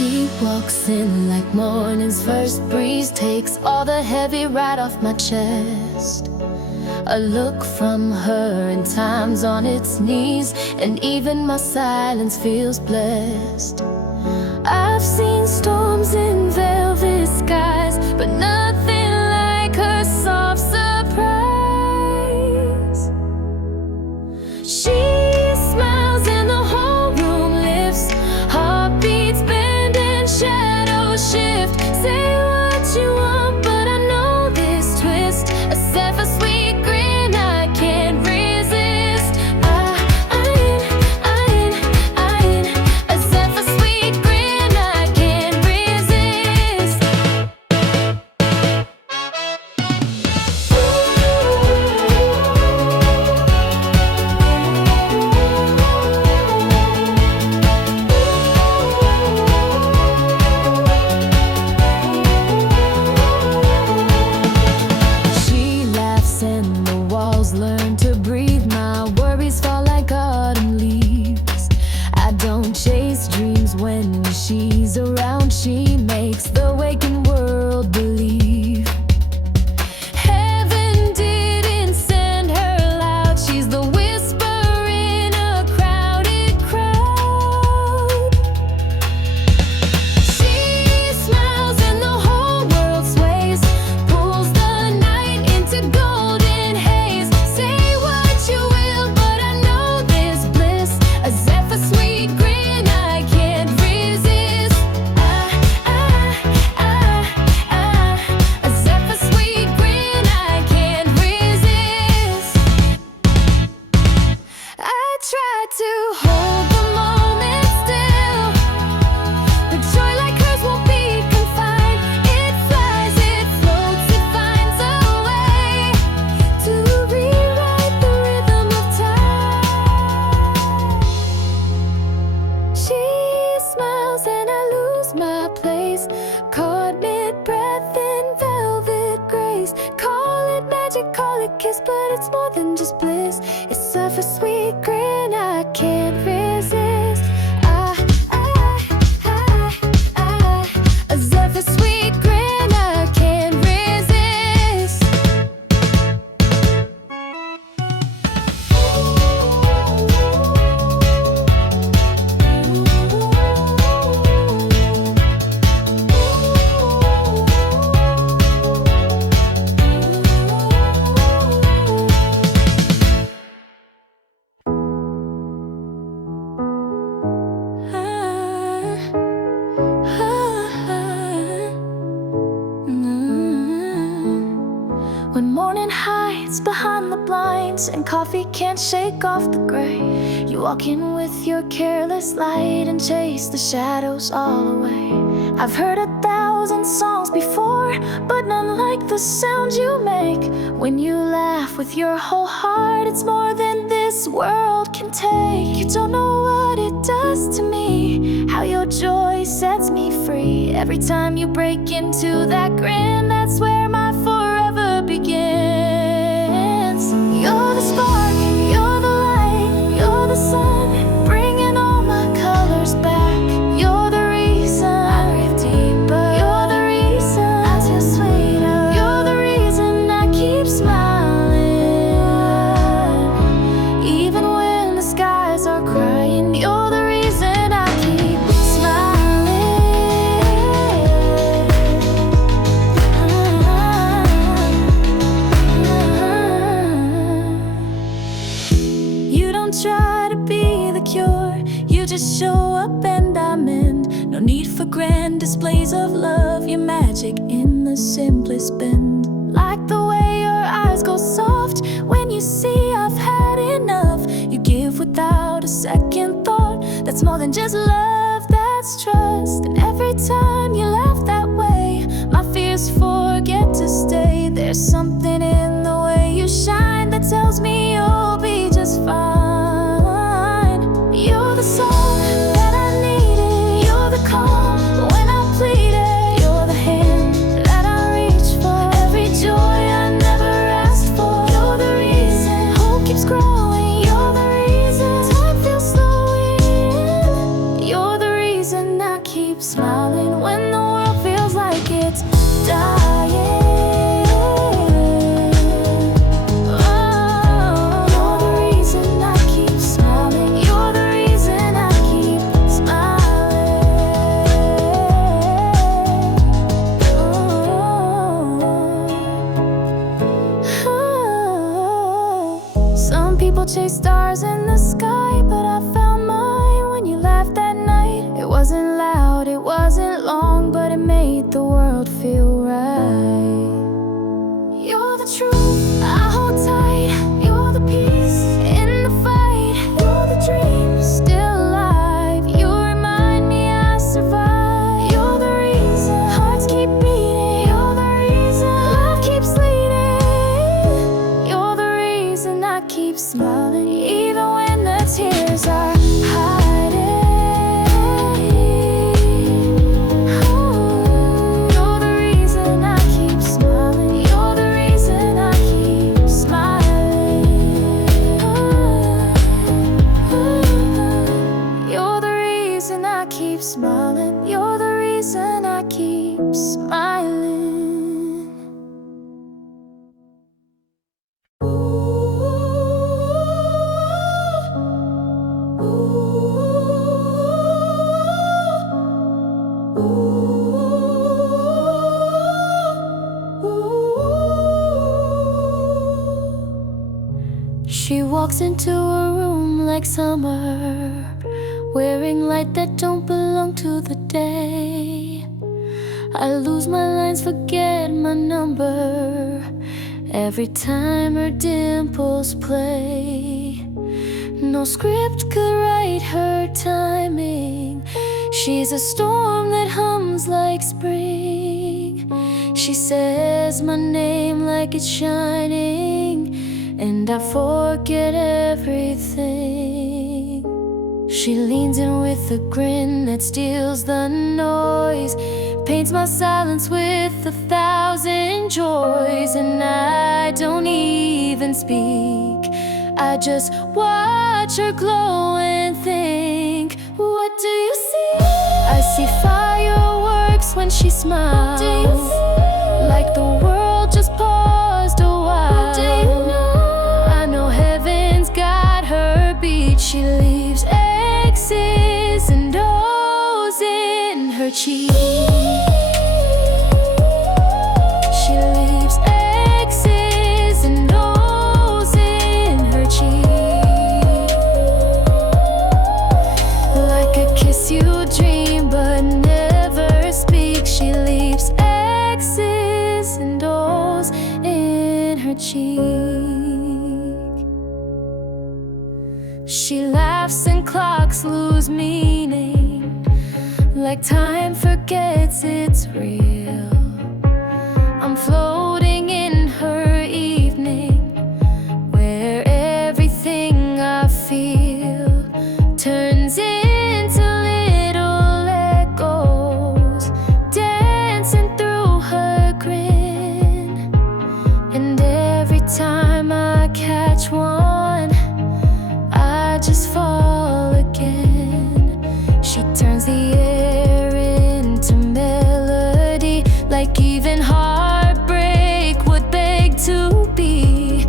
She walks in like morning's first breeze, takes all the heavy right off my chest. A look from her and time's on its knees, and even my silence feels blessed. I've seen storms in velvet skies, but nothing like her soft surprise. She smiles and the whole room lifts, heartbeats bend and shadows shift. Say what you want, but I know this twist. A Zephyr-Sweet grin I can't resist. I-in, a Zephyr-Sweet grin I can't resist. She laughs and the walls learn to breathe. My worries fall like autumn leaves. I don't chase dreams when she's around. She makes the waking world believe. Heaven didn't send her loud. She's the whisper in a crowded crowd. She smiles and the whole world sways, pulls the night into golden haze. Say what you will, but I know this bliss. A Zephyr-Sweet grin I can't resist. A Zephyr-Sweet grin I can't resist. I try to hold the moment still, but joy like hers won't be confined. It flies, it floats, it finds a way to rewrite the rhythm of time. She smiles and I lose my place, caught mid-breath in velvet grace. Call it magic, call it kiss, but it's more than just bliss. It's Zephyr-Sweet grin I can't resist. A Zephyr-Sweet grin I can't resist. When morning hides behind the blinds and coffee can't shake off the gray, you walk in with your careless light and chase the shadows all away. I've heard 1,000 songs before, but none like the sound you make. When you laugh with your whole heart, it's more than this world can take. You don't know what it does to me, how your joy sets me free. Every time you break into that grin, that's where my forever begins. You're the spark, you're the light, you're the sun, bringing all my colors back. You're the reason I breathe deeper. You're the reason I feel sweeter. You're the reason I keep smiling, even when the skies are crying. You're the reason I keep smiling. You don't try to be the cure, you just show up and I'm in. No need for grand displays of love, your magic in the simplest bend. Like the way your eyes go soft when you see I've had enough. You give without a second thought, that's more than just love, that's trust. And every time you laugh that way, my fears forget to stay. There's something in the way you shine that tells me you'll be just fine. You're the song that I needed, you're the calm when I pleaded, you're the hand that I reach for, every joy I never asked for. You're the reason hope keeps growing, you're the reason time feels slowing. You're People chase stars in the sky, but I found mine when you laughed that night. It wasn't loud, it wasn't long, but it made the world feel right. You're the truth I hold tight. You're the peace in the fight. You're the dream still alive. You remind me I survive. You're the reason hearts keep beating. You're the reason love keeps leading. You're the reason I keep smiling, even when the tears are hiding. You're the reason I keep smiling. You're the reason I keep smiling. You're the reason I keep smiling. You're the reason I keep smiling. She walks into a room like summer, wearing light that don't belong to the day. I lose my lines, forget my number, every time her dimples play. No script could write her timing. She's a storm that hums like spring. She says my name like it's shining, and I forget everything. She leans in with a grin that steals the noise, paints my silence with 1,000 joys. And I don't even speak, I just watch her glow and think, what do you see? I see fireworks when she smiles. What do you feel? Like the world just paused a while. What do you know? I know heaven's got her beat. She leaves X's and O's in her cheek. She leaves X's and O's in her cheek. Like a kiss you dream but never speak. She leaves X's and O's in her cheek. She laughs and clocks lose meaning, like time forgets it's real. I'm floating in her evening, where everything I feel turns into little echoes, dancing through her grin. And every time I catch one, I just fall again. She turns the air into melody, like even heartbreak would beg to be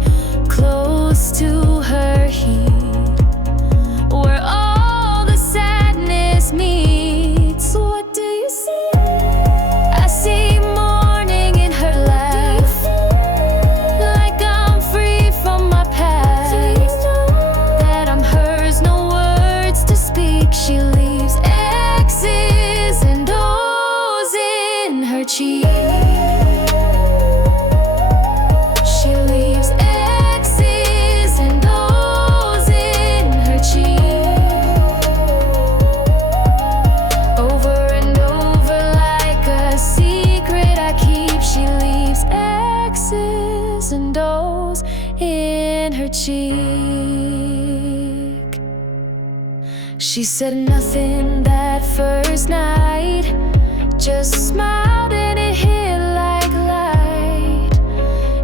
close to her heat, where all the sadness meets. What do you see? I see morning in her laugh, like I'm free from my past, that I'm hers, no words to speak. She leaves X's and O's in her cheek. She leaves X's and O's in her cheek. Over and over like a secret I keep. She leaves X's and O's in her cheek. She said nothing that first night, just smiled and it hit like light.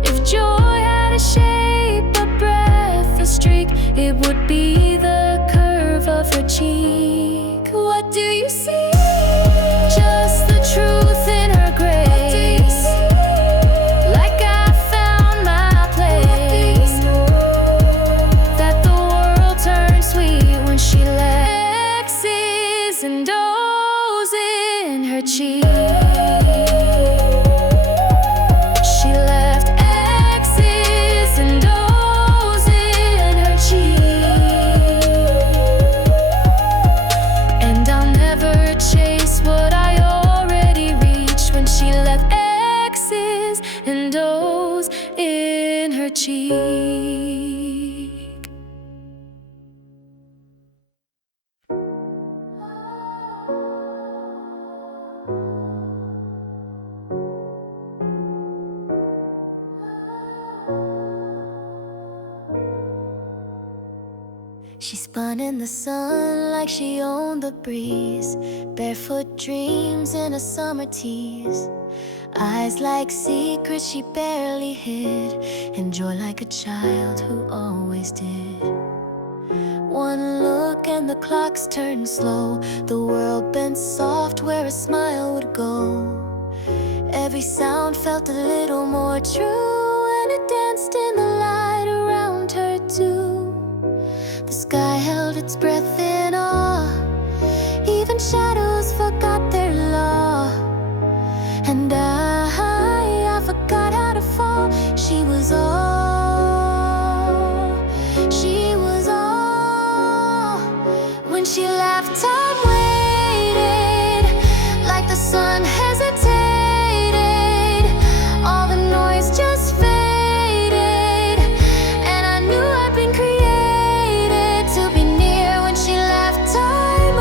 If joy had a shape, a breath, a streak, it would be the curve of her cheek. What do you see? Just the truth in her grace, like I found my place, that the world turned sweet when she left. X's and O's in her cheek. She left X's and O's in her She spun in the sun like she owned the breeze. Barefoot dreams in a summer tease. Eyes like secrets she barely hid, and joy like a child who always did. One look and the clocks turned slow. The world bent soft where a smile would go. Every sound felt a little more true, and it danced in the light around her too. The sky held its breath in awe. Even shadows forgot their law. And I forgot how to fall. She was all when she laughed, time waited, like the sun hesitated. All the noise just faded, and I knew I'd been created to be near. When she laughed, time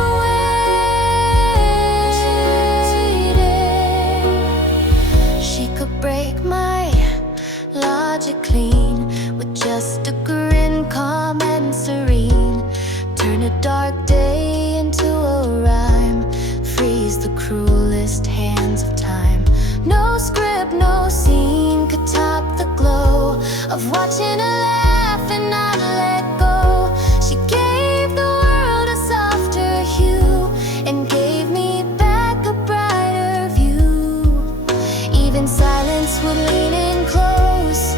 waited. She could break my logic clean with just a grin, calm and serene. Turn a dark day into a rhyme, freeze the cruelest hands of time. No script, no scene could top the glow of watching her laugh and not let go. She gave the world a softer hue and gave me back a brighter view. Even silence would lean in close,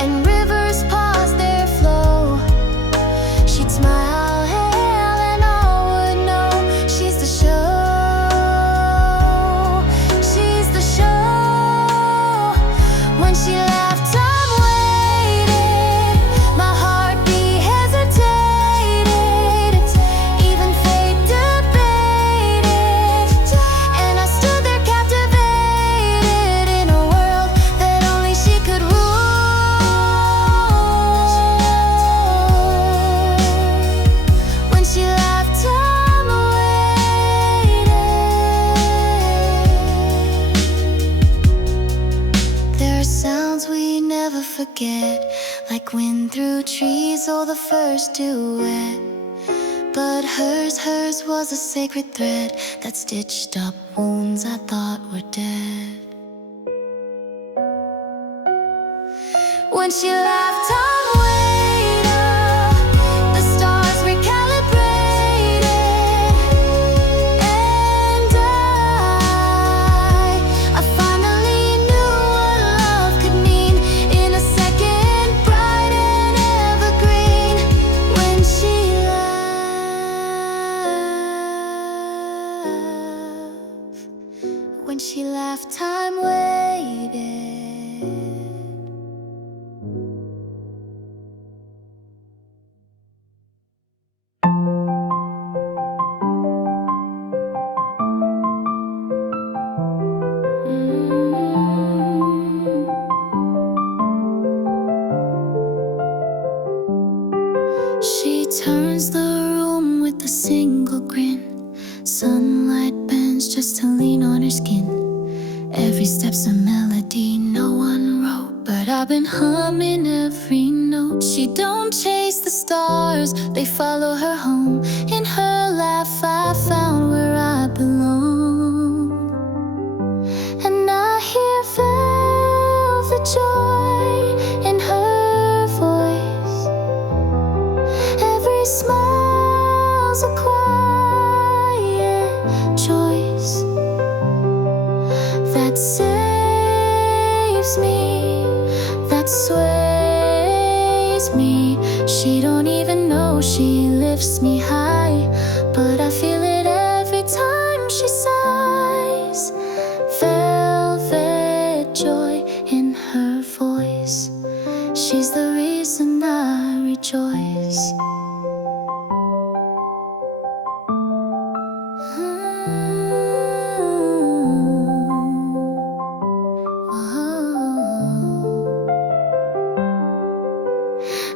and rivers pause their flow. She'd smile, like wind through trees or the first duet. But hers was a sacred thread that stitched up wounds I thought were dead. When she laughed, time waited, the stars recalibrated, and I finally knew what love could mean. In a second, bright and evergreen. When she laughed, time waited. She turns the room with a single grin. Sunlight bends just to lean on her skin. Every step's a melody no one wrote, but I've been humming every note. She don't chase the stars, they follow her home. In her laugh I found where I belong. And I hear velvet joy in her voice. Every smile's a quiet choice that saves me, that sways me. She don't even know she lifts me high, but I feel it every time she sighs. Velvet joy in her voice. She's the reason I rejoice.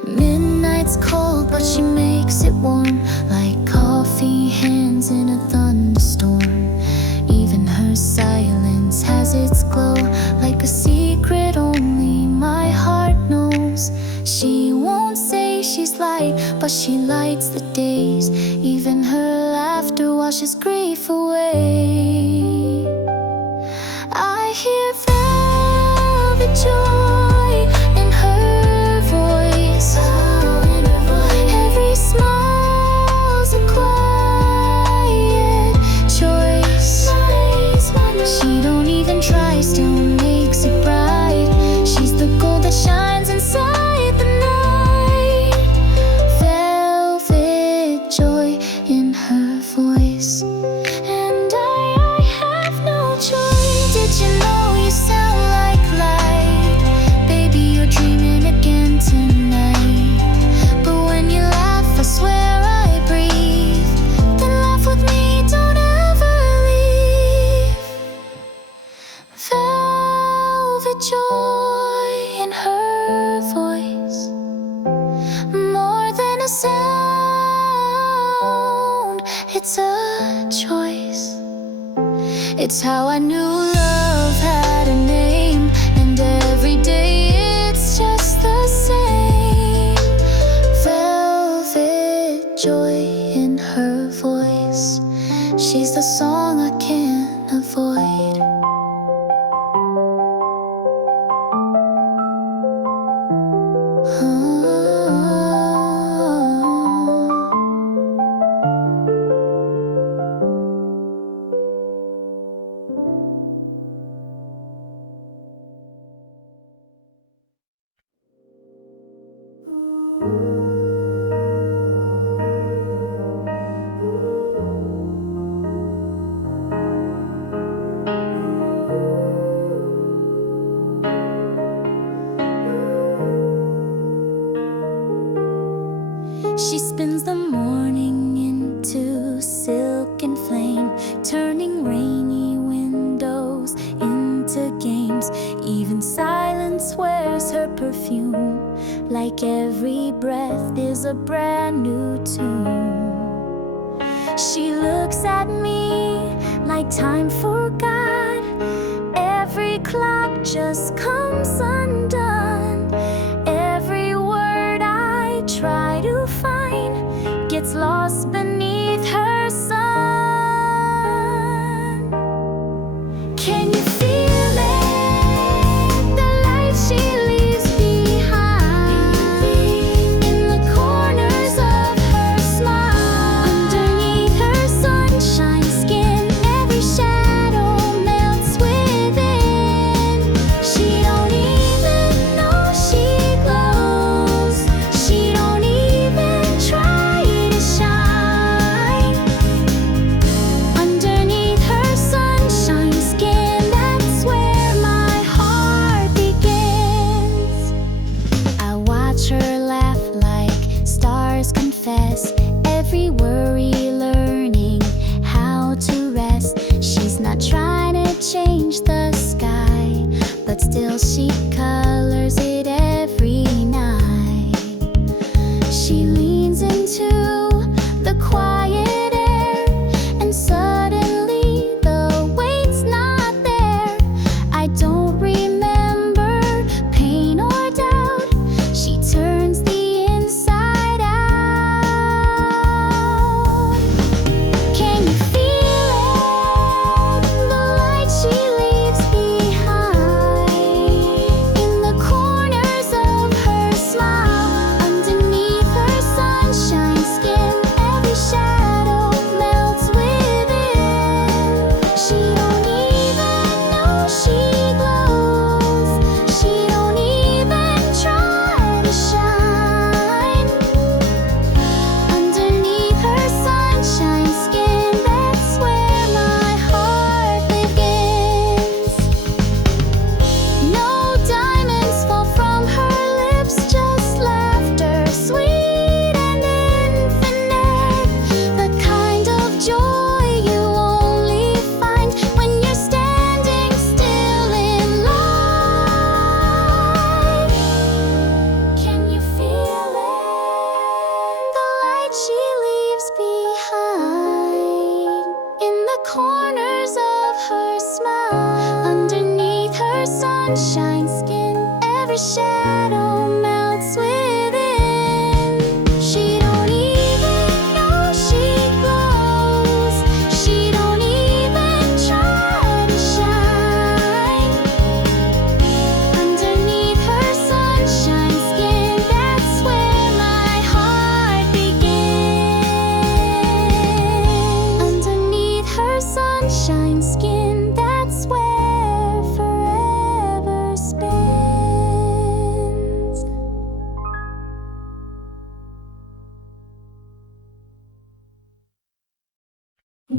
Midnight's cold, but she makes it warm, like coffee hands in a thunderstorm. Even her silence has its glow, like a secret only my heart knows. She won't say she she's light, but she lights the days. Even her laughter washes grief away. I hear velvet joy in her voice. Every smile's a quiet choice. She don't even try, still makes it bright. She's the gold that shines inside the night. Velvet joy in her voice. And I have no choice. Did you know you sound like light? Baby, you're dreaming again tonight. But when you laugh, I swear I breathe. Then laugh with me, don't ever leave. Velvet joy in her voice. More than a sound, it's a choice. It's how I knew love had a name. And every day it's just the same. Velvet joy in her voice. She's the song I can't avoid. She spins the morning into silk and flame, turning rainy windows into games. Even silence wears her perfume, like every breath is a brand new tune. She looks at me like time forgot. Every clock just comes undone. Every word I try to find gets lost beneath her sun. Can you feel it? The light she leaves behind in the corners of her smile. Underneath her sunshine skin, every shadow melts within. She don't even know she glows. She don't even try to shine. Underneath her sunshine skin, that's where my heart begins. I watch her laugh like stars confess. Every worry learning how to rest. She's not trying to change the sky, but still she colors it every night. She leans into the quiet air, and suddenly the weight's not there. I don't remember pain or doubt. She turns the inside out. Can you feel it? The light she leaves behind in the She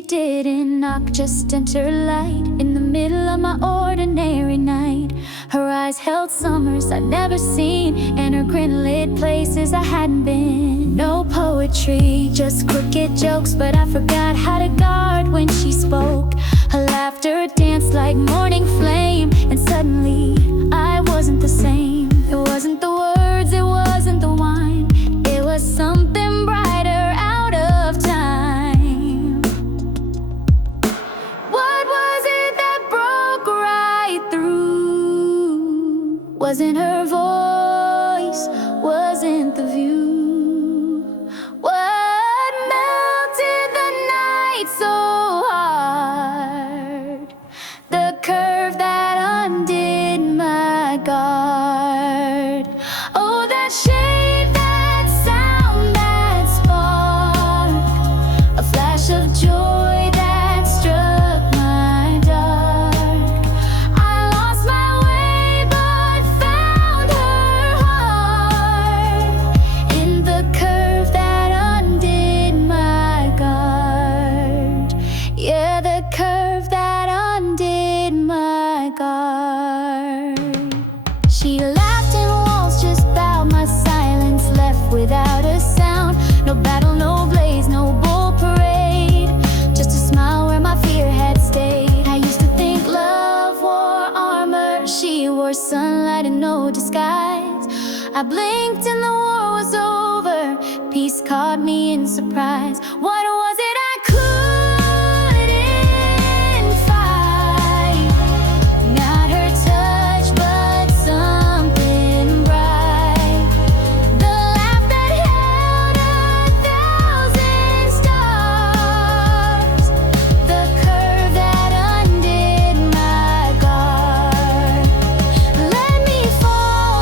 didn't knock, just entered light in the middle of my ordinary night. Her eyes held summers I'd never seen, and her grin lit places I hadn't been. No poetry, just crooked jokes, but I forgot how to guard when she spoke. Her laughter danced like morning flame, and suddenly I wasn't the same. It wasn't the words, it wasn't the wine, it was something brighter out of time. What was it that broke right through? Wasn't her voice, wasn't the view. What melted the night so hard? The curve that undid my guard. Oh, that shade, that sound, that spark, a flash of joy that struck my dark. I lost my way but found her heart in the curve that undid my guard. Yeah, the curve that undid my guard. She laughed and walls just bowed, my silence left without a sound. No battle, no blaze, no bull parade, just a smile where my fear had stayed. I used to think love wore armor, she wore sunlight and no disguise. I blinked and the war was over, peace caught me in surprise. What was it I couldn't fight? Not her touch, but something bright. The laugh that held 1,000 stars. The curve that undid my guard. Let me fall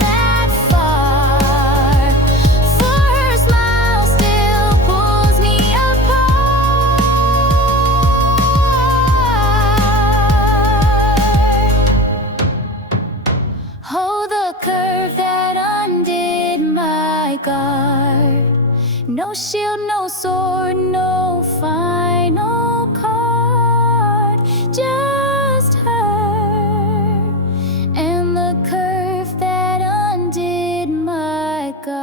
that far. For her smile still pulls me apart. Oh, the curve that undid my guard. No shield, no sword, no final card, just her and the curve that undid my guard.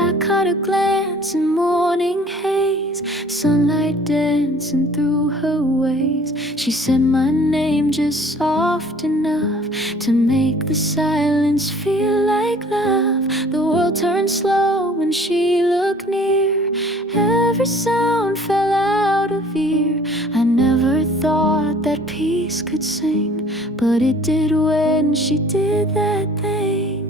I caught a glance in morning haze, sunlight dancing through her waves. She said my name just soft enough to make the silence feel like love. The world turned slow when she looked near. Every sound fell out of ear. I never thought that peace could sing, but it did when she did that thing.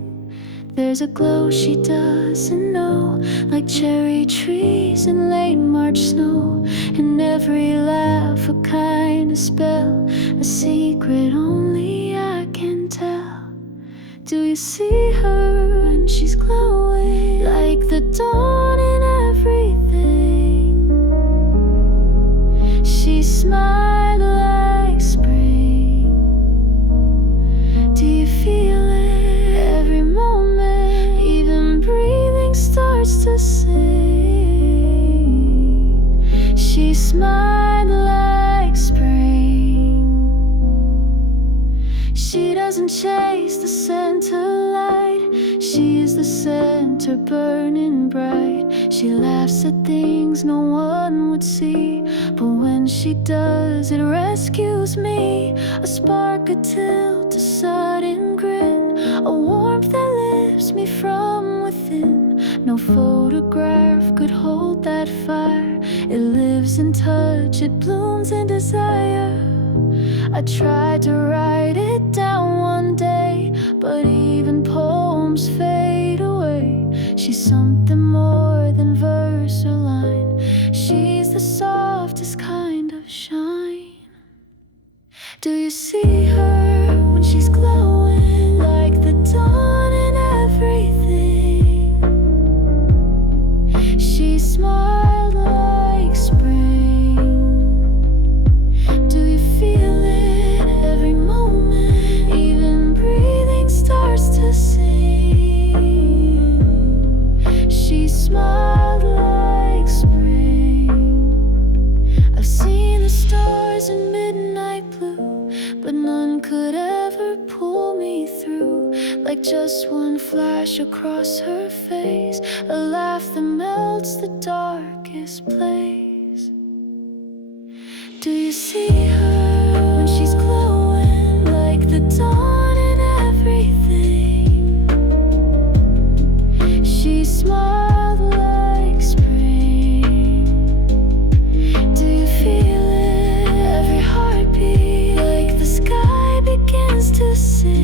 There's a glow she doesn't know, like cherry trees in late March snow. In every laugh a kind of spell, a secret only I can tell. Do you see her when she's glowing, like the dawn in everything? She smiled like spring. Do you feel it? Every moment, even breathing starts to sing. She smiled like spring. She doesn't chase the center light, she is the center burning bright. She laughs at things no one would see, but when she does, it rescues me. A spark, a tilt, a sudden grin, a warmth that lifts me from within. No photograph could hold that fire. It lives in touch, it blooms in desire. I tried to write it down one day, but even poems fade away. She's something more than verse or line. She's the softest kind of shine. She smiled like spring. Do you feel it every moment? Even breathing starts to sing. She smiled like spring. I've seen the stars in midnight blue, but none could ever pull me through. Like just one flash across her face, a laugh that melts the darkest place. Do you see her when she's glowing like the dawn in everything? She smiled like spring. Do you feel it? Every heartbeat, like the sky begins to sing.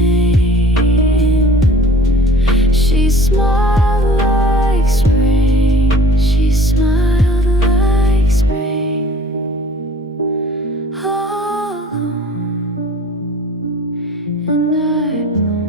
She smiled like spring. She smiled like spring. Oh, and I bloom.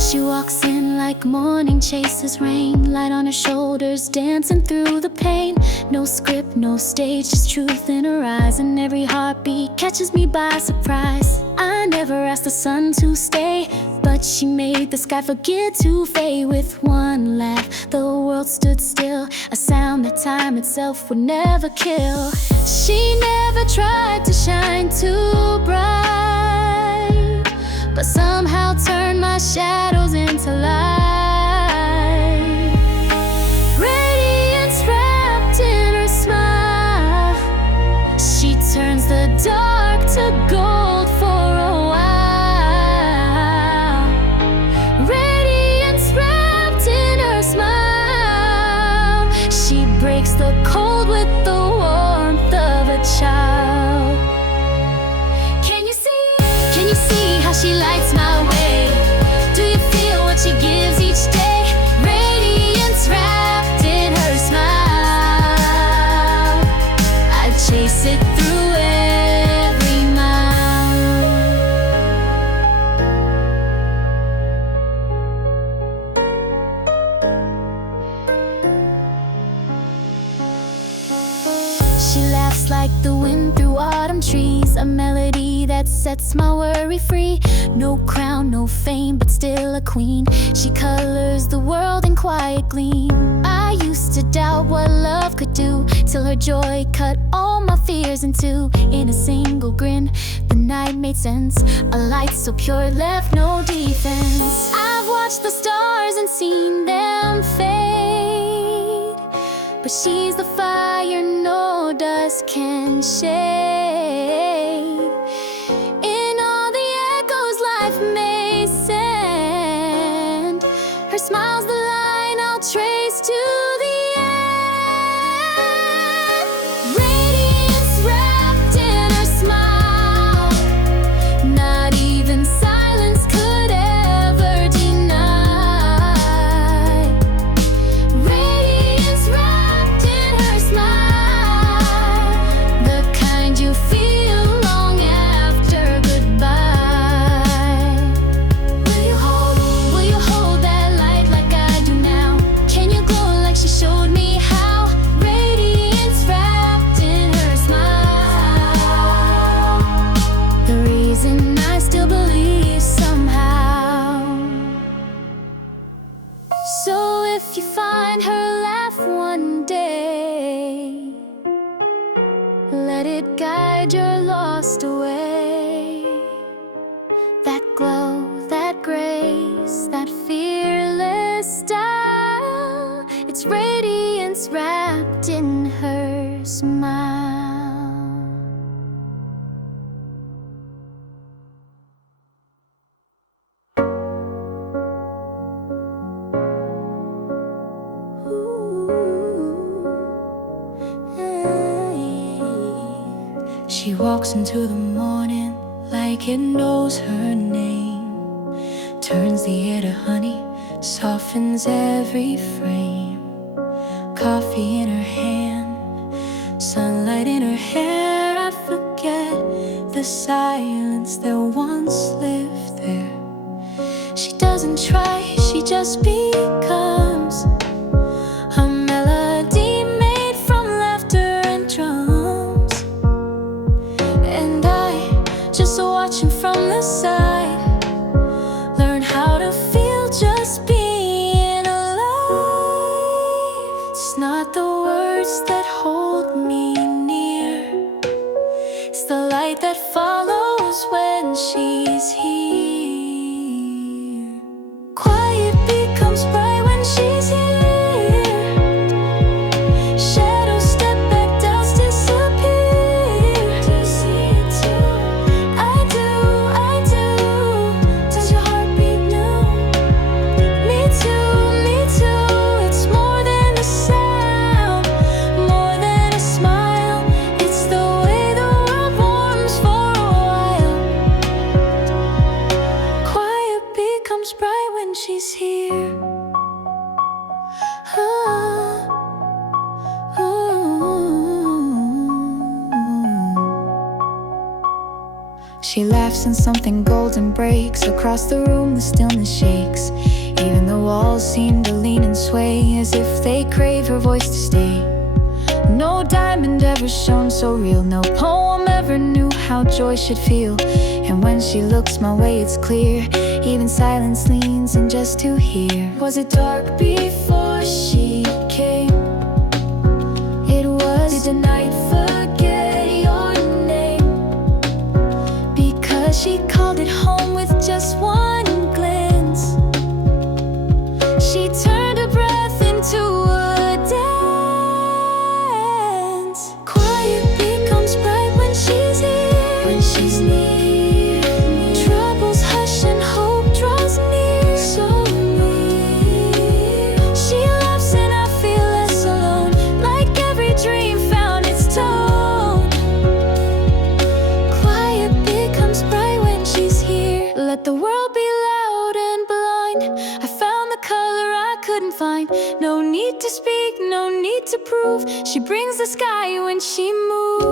She walks in like morning chases rain, light on her shoulders, dancing through the pain. No script, no stage, just truth in her eyes, and every heartbeat catches me by surprise. I never asked the sun to stay, but she made the sky forget to fade. With one laugh, the world stood still, a sound that time itself would never kill. She never tried to shine too bright, but somehow turned my shadows into light. Radiance wrapped in her smile, she turns the dark to gold for a while. Radiance wrapped in her smile, she breaks the cold with the warmth of a child. Can you see how she lights my way? Do you feel what she gives each day? Radiance wrapped in her smile, I chase it through every mile. She laughs like the wind through autumn trees, a melody that sets my worry free. No crown, no fame, but still a queen. She colors the world in quiet gleam. I used to doubt what love could do, till her joy cut all my fears in two. In a single grin, the night made sense. A light so pure left no defense. I've watched the stars and seen them fade, but she's the fire no dust can shade. In all the echoes life may send, her smile's the line I'll trace to the end. Radiance wrapped in her smile, not even silence could ever deny. Radiance wrapped in her smile, the kind you feel long after goodbye. Will you hold that light like I do now? Can you glow like she showed me how? Radiance wrapped in her smile, the reason I still believe somehow. So if you find her laugh one day, let it guide your lost away. That glow, that grace, that fearless style, it's radiance wrapped in her smile. walks into the morning like it knows her name. turns the air to honey, softens every frame. Coffee in her hand, sunlight in her hair. I forget the silence that once lived there. She doesn't try, she just becomes a melody made from laughter and drums. And I, just watching from the side, learn how to feel just being alive. It's not the words that hold me near, it's the light that follows when she's here. Quiet becomes bright when she's here. Shadows step back, doubts disappear. Do you see it too? I do. Does your heart beat new? Me too. It's more than a sound, more than a smile. It's the way the world warms for a while. Quiet becomes bright when she's here. She laughs and something golden breaks. Across the room the stillness shakes. Even the walls seem to lean and sway, as if they crave her voice to stay. No diamond ever shone so real, no poem ever knew how joy should feel. And when she looks my way it's clear, even silence leans in just to hear. Was it dark before she came? It was. Did the night forget your name? Because she called it home with just one glance. She turned her breath into a dance. Quiet becomes bright when she's here, when she's near. Troubles hush and hope draws near, so near. She laughs and I feel less alone, like every dream found its tone. Quiet becomes bright when she's here. Let the world be loud and blind. I found the color I couldn't find. No need to speak, no need to prove. She brings the sky when she moves.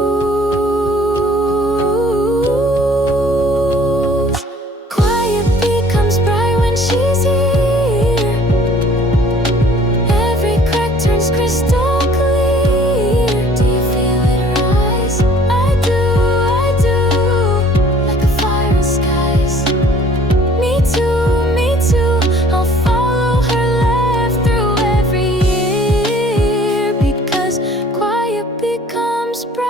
Quiet becomes bright when she's here. Every crack turns crystal clear. Do you feel it rise? I do. Like a fire in skies. Me too. I'll follow her laugh through every year, because quiet becomes bright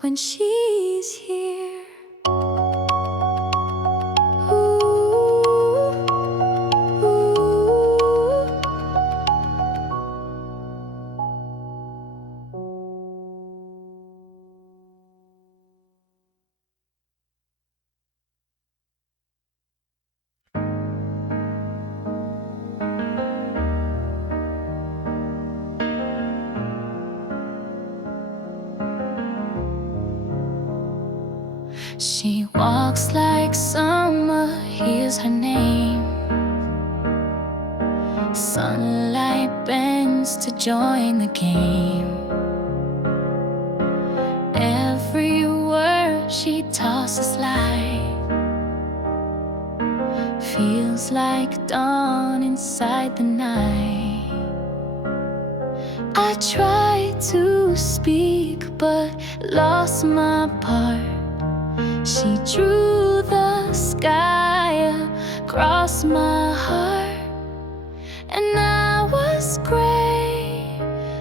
when she's here. Ooh. She walks like summer, here's her name. Sunlight bends to join the game. Every word she tosses light feels like dawn inside the night. I tried to speak but lost my part. She drew the sky across my heart, and I was gray,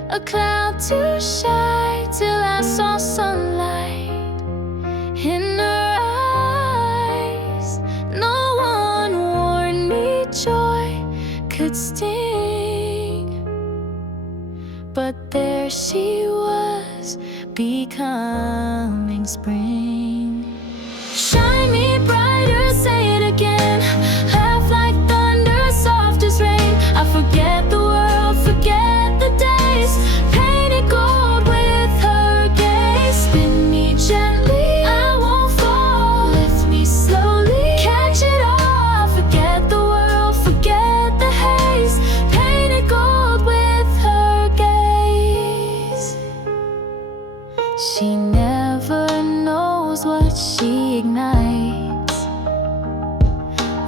a cloud too shy, till I saw sunlight in her eyes. No one warned me joy could sting, but there she was, becoming spring. Shine me brighter, say it again. Laugh like thunder, soft as rain. I forget the world, forget the days. Painted gold with her gaze. Spin me gently, I won't fall. Lift me slowly.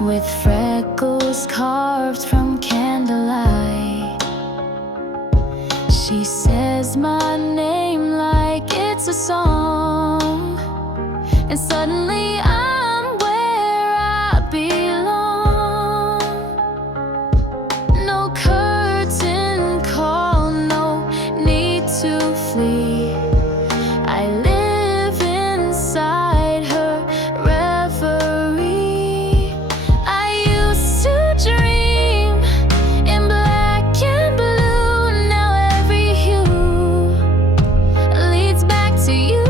with freckles carved from candlelight. She says my name like it's a song, and suddenly I'm where I belong. No curtain call, no need to flee. I live inside her reverie. I used to dream in black and blue. Now every hue leads back to you,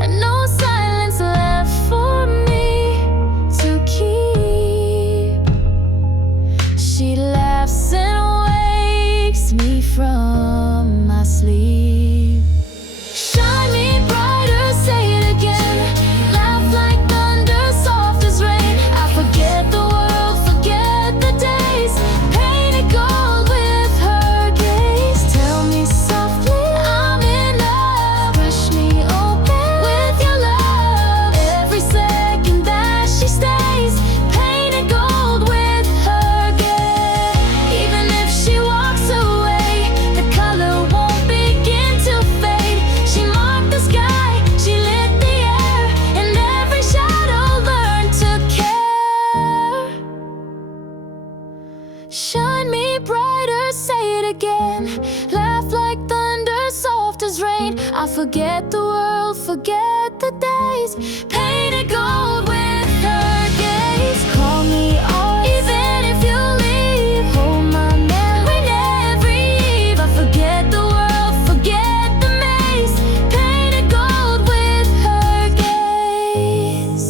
and no silence left for me to keep. She laughs and wakes me from my sleep. Shine me brighter, say it again. Laugh like thunder, soft as rain. I forget the world, forget the days. Painted gold with her gaze. Tell me softly I'm in love. Push me open with your love. Every second that she stays. Painted gold with her gaze. Even if she walks away, the color won't begin to fade. She marked the sky, she lit the air, and every shadow learned to care. Shine me brighter, say it again. Laugh like thunder, soft as rain. I forget the world, forget the days. Painted gold with her gaze. Call me on, even if you leave. Hold my memory every eve. I forget the world, forget the maze. Painted gold with her gaze.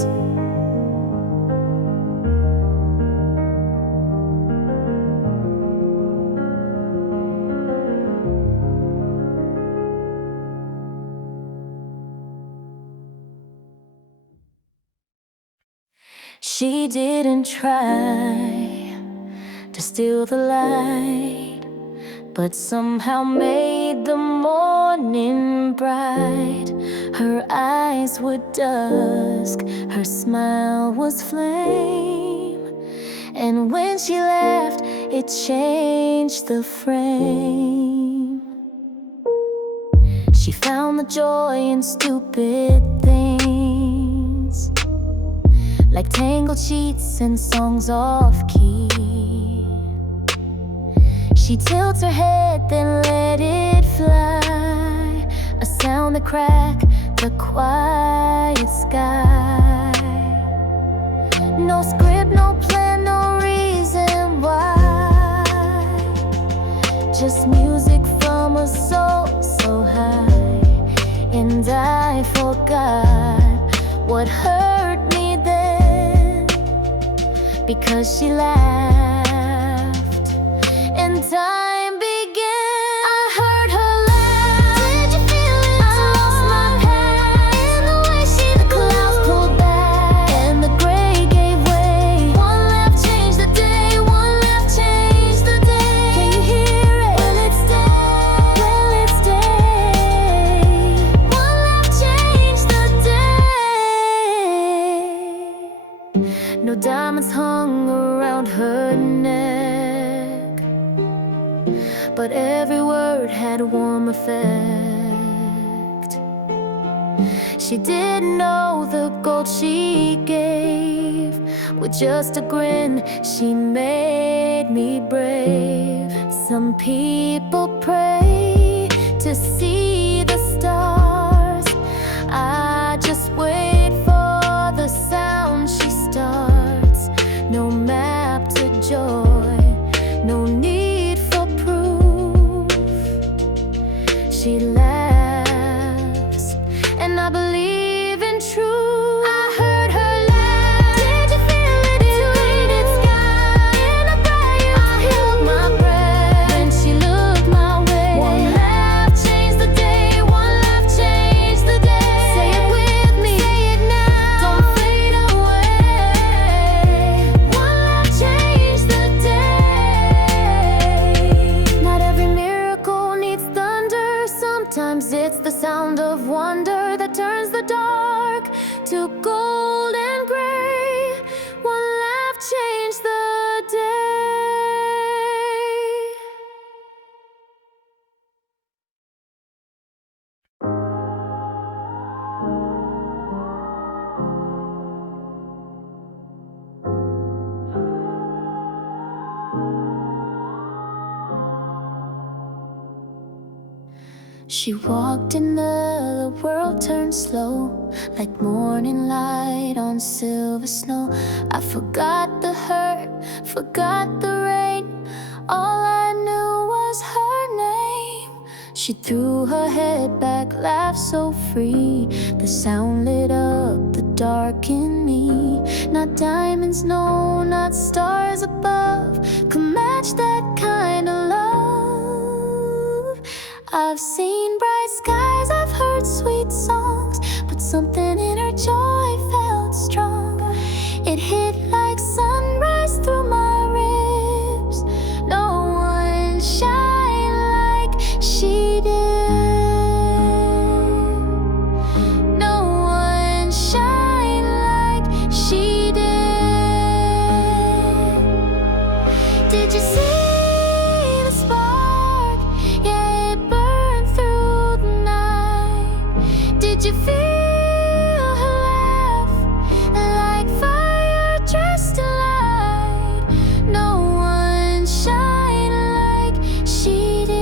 She didn't try to steal the light, but somehow made the morning bright. Her eyes were dusk, her smile was flame, and when she laughed, it changed the frame. She found the joy in stupid things, like tangled sheets and songs off key. She tilts her head, then let it fly, a sound that cracked the quiet sky. No script, no plan, no reason why, just music from a soul so high. And I forgot what hurt me then, because she laughed and time began. I heard her laugh. Did you feel it? I lost my path in the way the clouds pulled back and the gray gave way. One laugh changed the day, one laugh changed the day. Can you hear it? Will it stay? Will it stay? One laugh changed the day. No diamonds hung around her neck, but every word had a warm effect. She didn't know the gold she gave. With just a grin, she made me brave. Some people pray to see the stars. I just wait for the sound she starts. No map to joy, no need for proof. She laughs, and I believe in truth. I heard her laugh. Did you feel it too? Painted sky in a bright. I held my breath when she looked my way. She walked in the world turned slow, like morning light on silver snow. I forgot the hurt, forgot the rain. All I knew was her name. She threw her head back, laughed so free. The sound lit up the dark in me. Not diamonds, no, not stars above could match that kind of love. I've seen bright skies, I've heard sweet songs, but something in her joy felt strong. It hit like sunrise through my ribs. No one shine like she did. No one shine like she did. Did you see? Did you feel her laugh? Like fire dressed in light. No one shine like she did.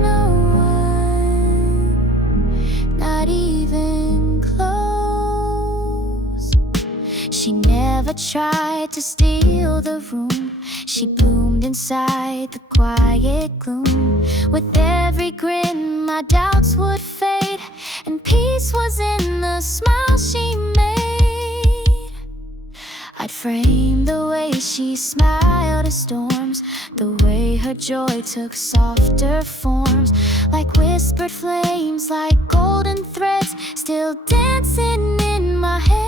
No one, not even close. She never tried to steal the room. She bloomed inside the quiet gloom. With every grin, my doubts would fade, and peace was in the smile she made. I'd frame the way she smiled at storms, the way her joy took softer forms, like whispered flames, like golden threads, still dancing in my head.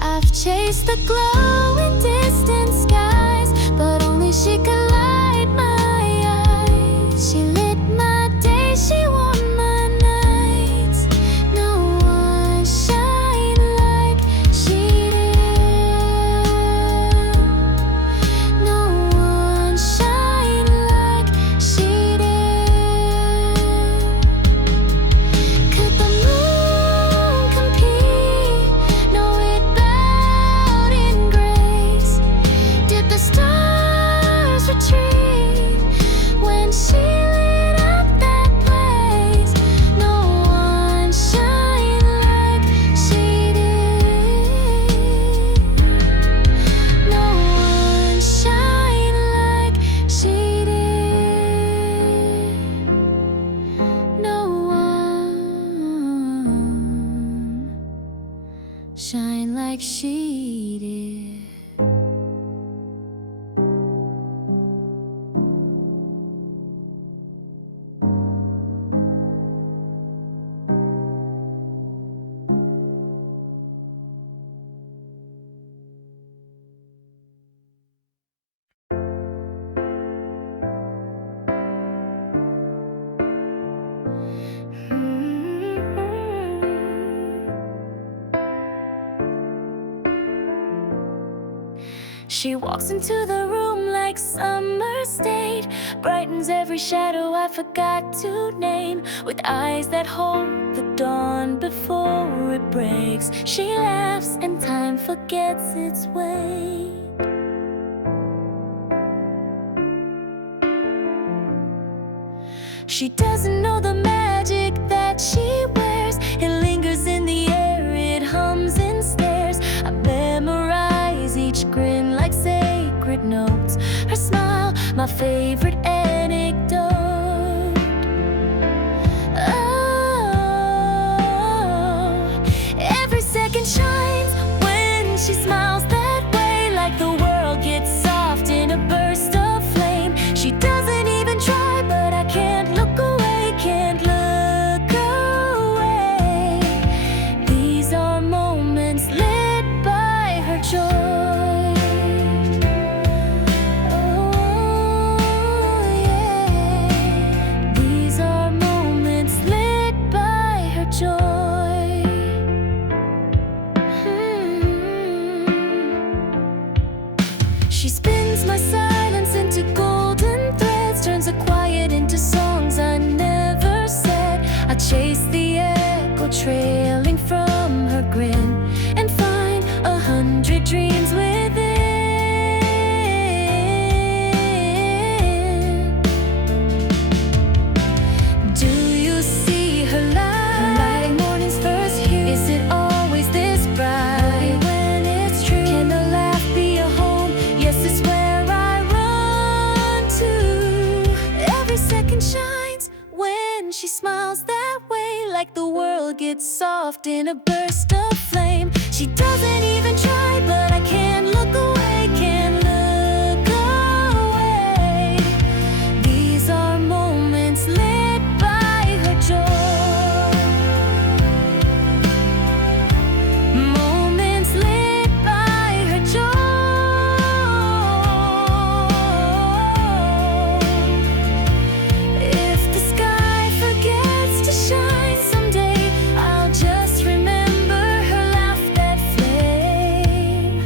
I've chased the glow in distant skies, but only she could light my eyes. She lit my days, she warmed my nights. No one shine like she did. No one shine like she did. Could the moon compete? No, it bowed in grace. Did the stars retreat when she lit up that place? No one shine like she did. No one shine like she did. No one shine like she did. She walks into the room like summer's date, brightens every shadow I forgot to name. With eyes that hold the dawn before it breaks, she laughs and time forgets its way. She doesn't know the magic that she wears. It lingers in the air, it hums and stares. I memorize each grin like sacred notes. Her smile, my favorite anecdote. Oh, every second shines when she smiles that way, like the world gets soft in a burst of flame. She doesn't even try, but I can't look away, can't look away. These are moments lit by her joy. Oh, it's soft in a burst of flame. She doesn't even try, but I can't look away, can't look away. These are moments lit by her joy. Moments lit by her joy. If the sky forgets to shine someday, I'll just remember her laugh, that flame,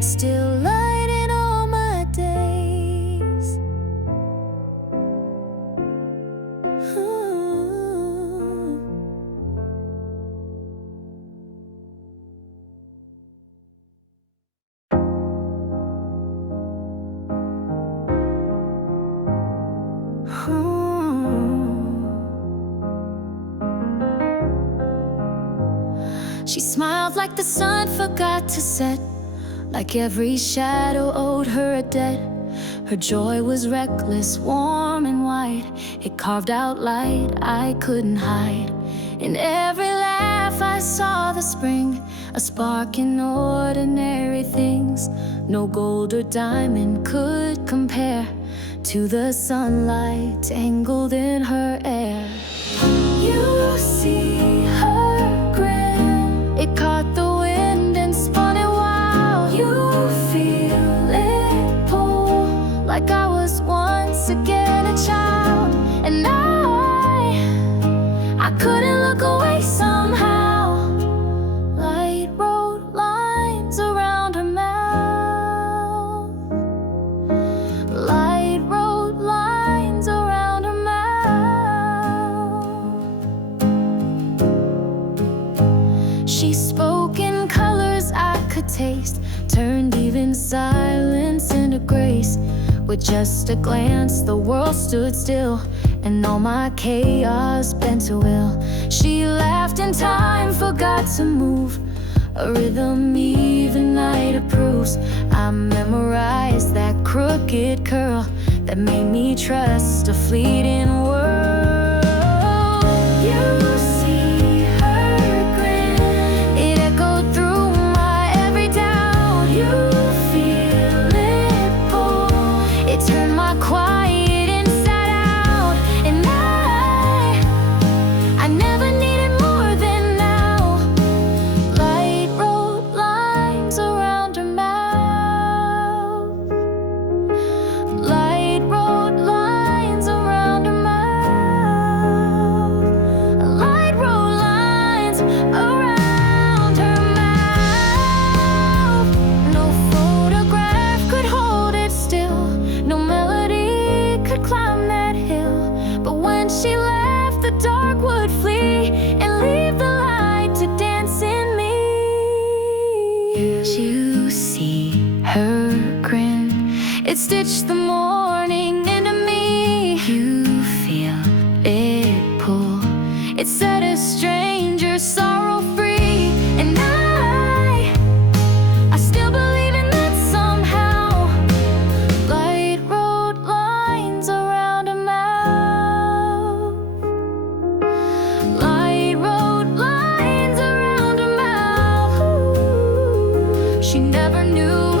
still lighting all my days. She smiled like the sun forgot to set, like every shadow owed her a debt. Her joy was reckless, warm and wide. It carved out light I couldn't hide. In every laugh I saw the spring, a spark in ordinary things. No gold or diamond could compare to the sunlight tangled in her hair. You see her grin, it caught the wind and spun it wild. You feel it pull, like I was once again a child. And I couldn't look away somehow. Light wrote lines around her mouth. Light wrote lines around her mouth. She spoke in colors I could taste, turned even silence into grace. With just a glance, the world stood still, and all my chaos bent to will. She laughed and time forgot to move, a rhythm even night approves. I memorized that crooked curl that made me trust a fleeting world. You see her grin, it echoed through my every doubt. You feel it pull, it turned my quiet inside out. And I never needed more than now. Light wrote lines around her mouth. Light wrote lines around her mouth. Light wrote lines around her mouth. No photograph could hold it still, no melody could climb that hill. But when she left, the dark would flee and leave the light to dance in me. You see her grin, it stitched the morning into me. You feel it pull, it set a stranger sorrow free. And I still believe in that somehow. Light wrote lines around her mouth. Light wrote lines around her mouth. She never knew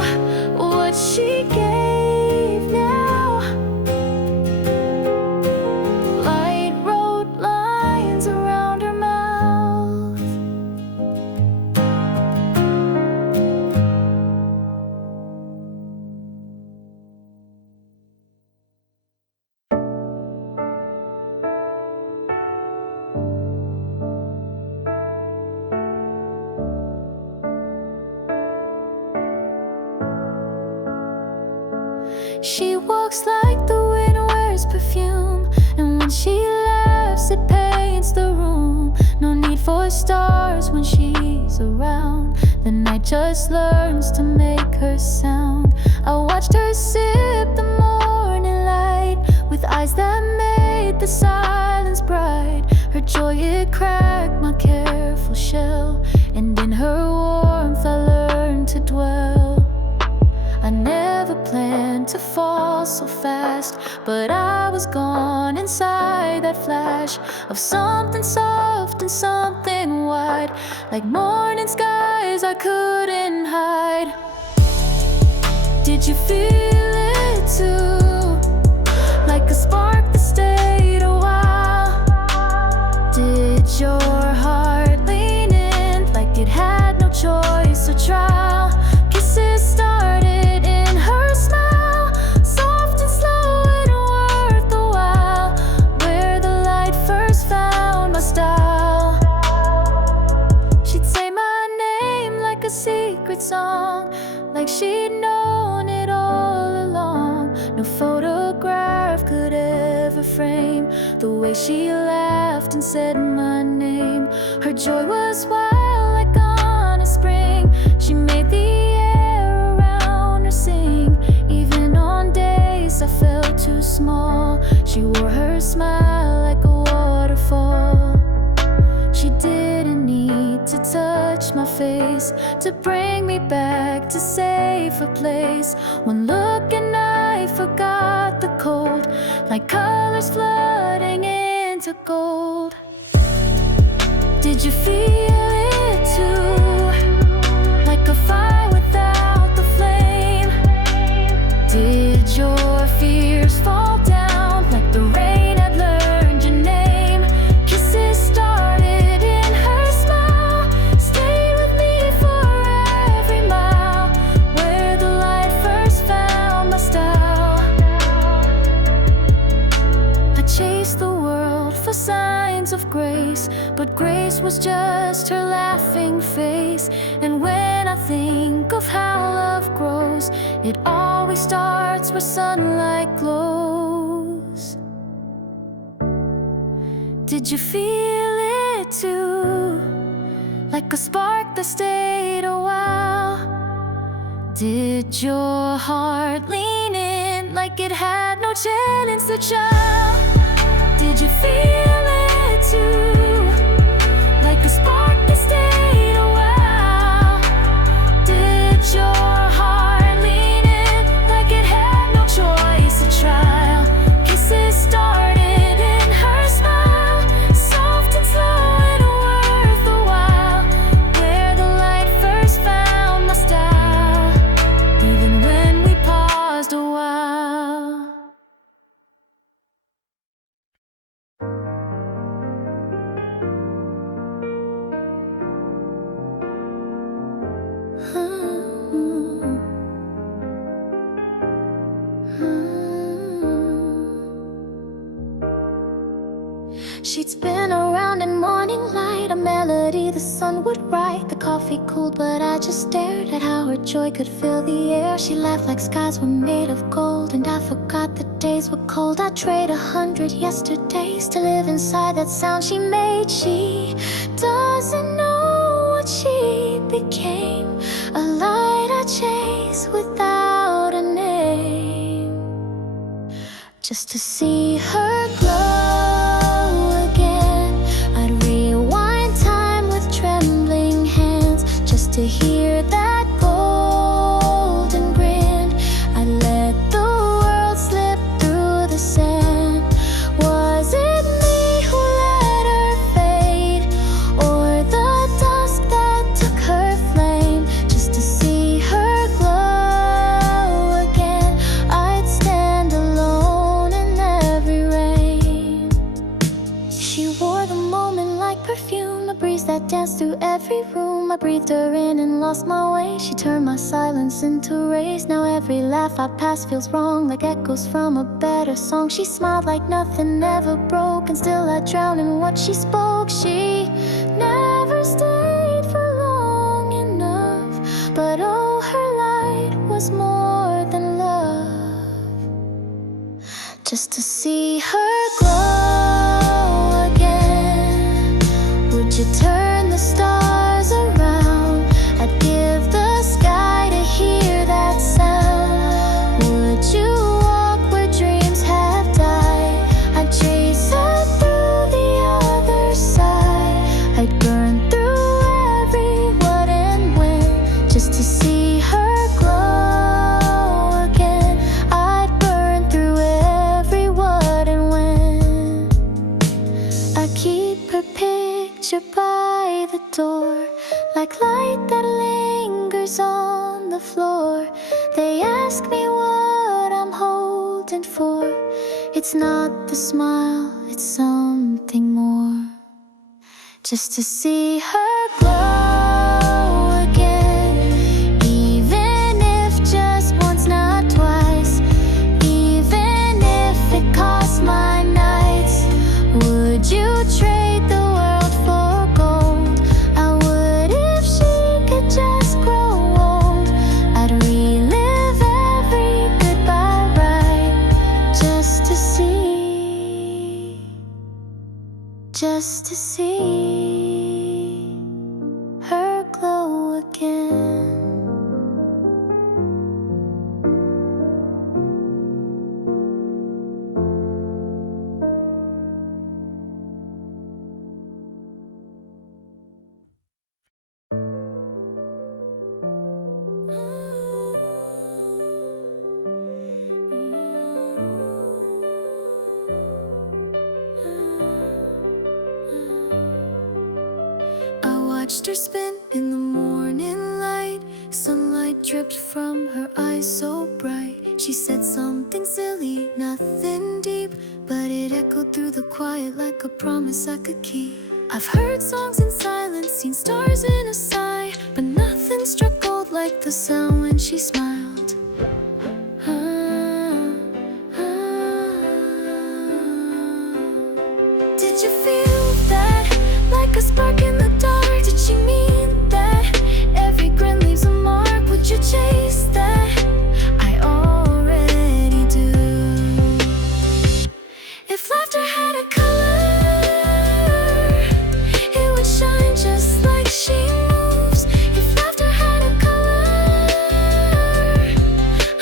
what she gave now. Light wrote lines around her mouth. She walks like the wind wears perfume, and when she laughs it paints the room. No need for stars when she's around, the night just learns to make her sound. I watched her sip the morning light with eyes that made the silence bright. Her joy, it cracked my careful shell, and in her warmth I learned to dwell. I never planned to fall so fast, but I was gone inside that flash of something soft and something wide, like morning skies I couldn't hide. Did you feel it too? Like a spark that stayed a while. Did your heart lean in like it had no choice or trial? Kisses started in her smile, soft and slow and worth the while, where the light first found my style. She'd say my name like a secret song, like she'd known it all along. No photograph could ever frame the way she laughed and said my name. Her joy was wild like on a spring. She made the air around her sing. Even on days I felt too small, she wore her smile like a waterfall. She didn't need to touch my face to bring me back to safer place. One look and I forgot the cold, like colors flooding into gold. Did you feel it too? Like a fire without the flame? Did your fears fall down like the rain had learned your name? Kisses started in her smile, stay with me for every mile, where the light first found my style. I chased the world for signs of grace, but grace was just her laughing face. And when I think of how love grows, it always starts where sunlight glows. Did you feel it too? Like a spark that stayed a while. Did your heart lean in like it had no chance to child? Did you feel it too? Like a spark that stayed a while. Did your heart lean in like it had no choice or trial? Kisses started in her smile, soft and slow and worth the while, where the light first found my style, even when we paused a while. She'd spin around in morning light, a melody the sun would write. The coffee cooled, but I just stared at how her joy could fill the air. She laughed like skies were made of gold, and I forgot the days were cold. I'd trade 100 yesterdays to live inside that sound she made. She doesn't know what she became, a light I chase without a name, just to see her glow again. I'd rewind time with trembling hands, just to hear that golden grin. I'd let the world slip through the sand. Was it me who let her fade, or the dusk that took her flame? Just to see her glow again, I'd stand alone in every rain. She wore the moment like perfume, a breeze that danced through every room. I breathed her in and lost my way. She turned my silence into rays. Now every laugh I pass feels wrong, like echoes from a better song. She smiled like nothing ever broke, and still I drown in what she spoke. She never stayed for long enough, but oh, her light was more than love. Just to see her glow again, would you turn the stars around? I'd give the sky to hear that sound. Would you walk where dreams have died? I'd chase her through the other side. I'd burn through every what and when, just to see soar, like light that lingers on the floor. They ask me what I'm holding for. It's not the smile, it's something more. Just to see her glow again, even if just once, not twice, even if it costs my nights. Would you trade the world for gold? I would if she could just grow old. I'd relive every goodbye right, just to see her glow again. Watched her spin in the morning light. Sunlight dripped from her eyes so bright. She said something silly, nothing deep, but it echoed through the quiet like a promise I could keep. I've heard songs in silence, seen stars in a sigh, but nothing struck gold like the sound when she smiled. Did you feel that, like a spark in the dark? Did she mean that every grin leaves a mark? Would you chase that? I already do. If laughter had a color, it would shine just like she moves. If laughter had a color,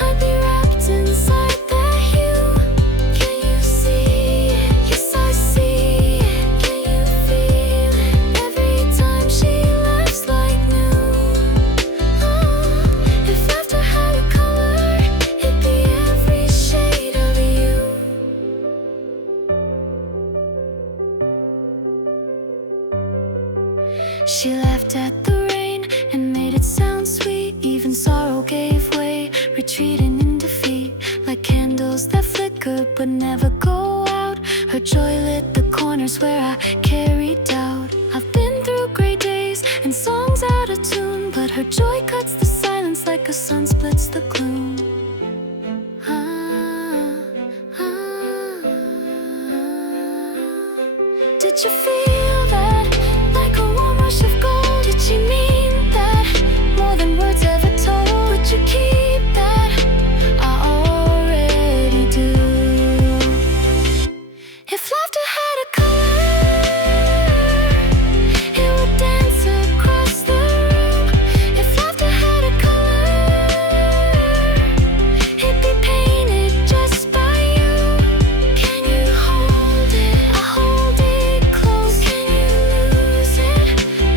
I'd be wrapped inside that hue. Can you see it? Yes, I see it. Can you feel it? Every time she laughs like new. If laughter had a color, it'd be every shade of you. She laughed at the rain and made it sound sweet. Even sorrow gave way, retreating in defeat. Like candles that flicker but never go out. Her joy lit the corners where I carried doubt. I've been through gray days and songs out of tune, but her joy cuts the silence like a sun splits the gloom. Did you feel that, like a warm rush of gold? Did she mean that, more than words ever told? Would you keep that? I already do. If laughter had a color, it would dance across the room. If laughter had a color, it'd be painted just by you. Can you hold it? I hold it close. Can you lose it?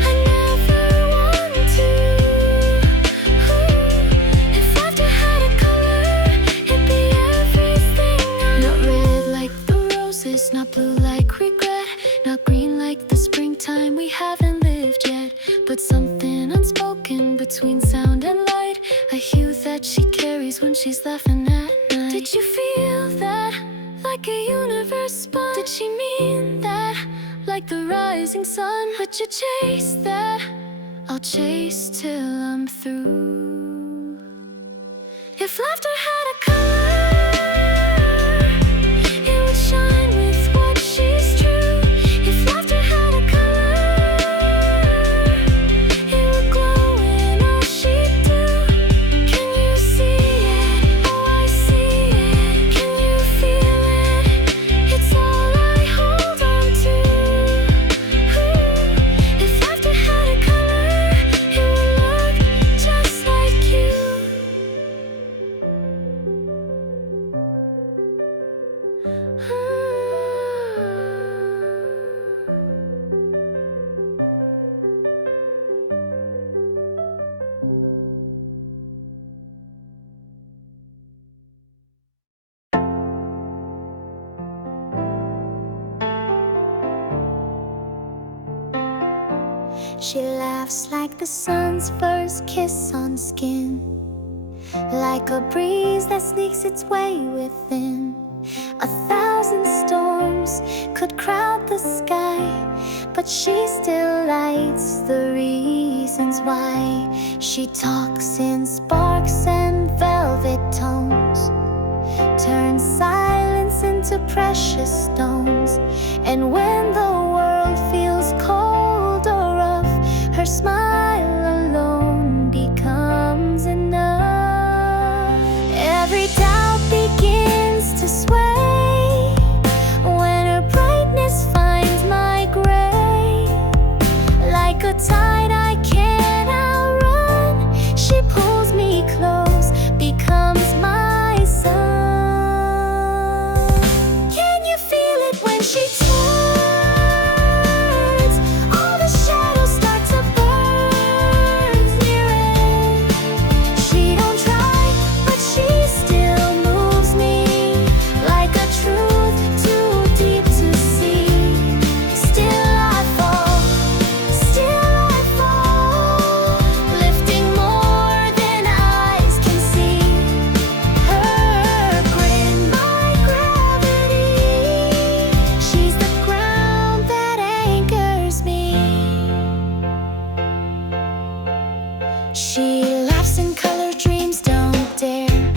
I never want to. If laughter had a color, it'd be everything. Not red like the roses, not blue like regret, not green like the springtime we haven't lived yet, but something unspoken between sound and light, a hue that she carries when she's laughing at night. Did you feel that, like a universe spun? Did she mean that, like the rising sun? Would you chase that? I'll chase till I'm through. If laughter had a color, it would shine with what she's true. If laughter had a color, it would glow in all she do. Can you see it? Oh, I see it. Can you feel it? It's all I hold on to. If laughter had a color, it would look just like you. She laughs like the sun's first kiss on skin, like a breeze that sneaks its way within. 1,000 storms could crowd the sky, but she still lights the reasons why. She talks in sparks and velvet tones, turns silence into precious stones. And when the world feels cold or rough, her smile alone becomes enough. Every doubt begins to sway when her brightness finds my gray. Like a tide I can't outrun, she pulls me close, becomes my sun. Can you feel it when she turns? All the shadows start to burn near it. She don't try, but she still moves me like a truth too deep to see. Still I fall, lifting more than eyes can see. Her grin, my gravity, she's the ground that anchors me. She laughs in color dreams don't dare,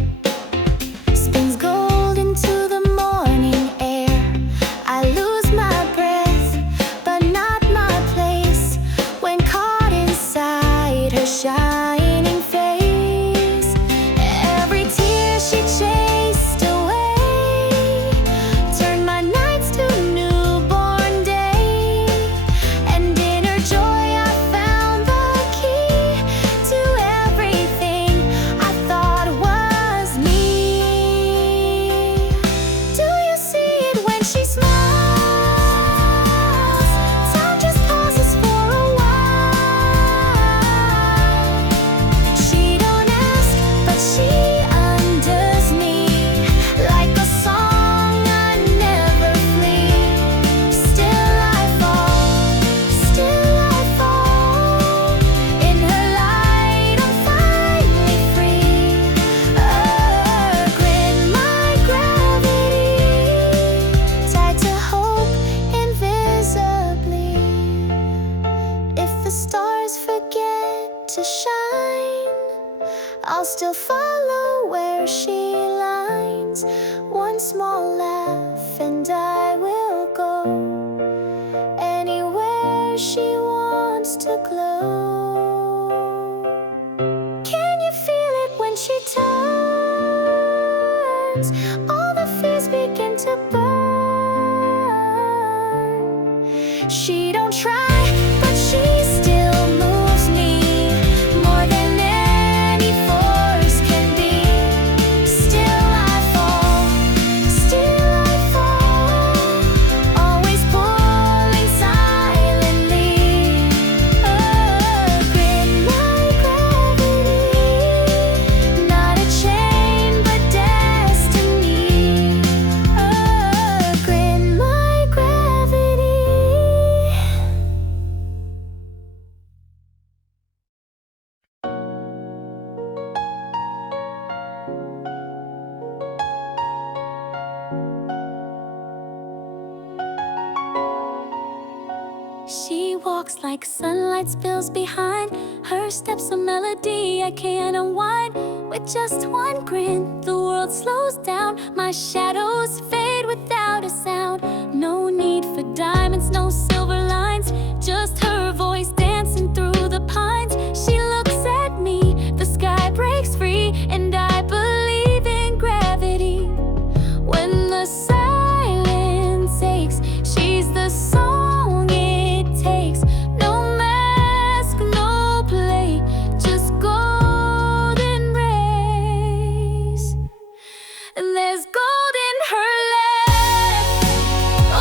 spins gold into the morning air. I lose my breath, but not my place, when caught inside her shining face. Every tear she chased away turned my nights to newborn day. And in her joy I found the key to everything I thought was me. Do you see it when she smiles? Time just pauses for a while. She don't ask, but she undoes me like a song I never flee. Still I fall, in her light I'm finally free. Her grin, my gravity, tied to hope invisibly. If the stars forget to shine, I'll still follow where she lines. One small laugh and I will go anywhere she wants to glow. Can you feel it when she turns? All the fears begin to burn. She don't try, but she still moves me more than any force can be. Still I fall, always pulling silently. Her grin, my gravity, not a chain but destiny. Her grin, my gravity. She walks like sunlight spills behind her steps, a melody I can't unwind. With just one grin, the world slows down. My shadows fade without a sound. No need for diamonds, no silver lines, just her voice dancing through the pines. She looks at me, the sky breaks free, and I believe in gravity. When the silence aches, she's the song it takes. No mask, no play, just golden rays. And there's gold in her laugh.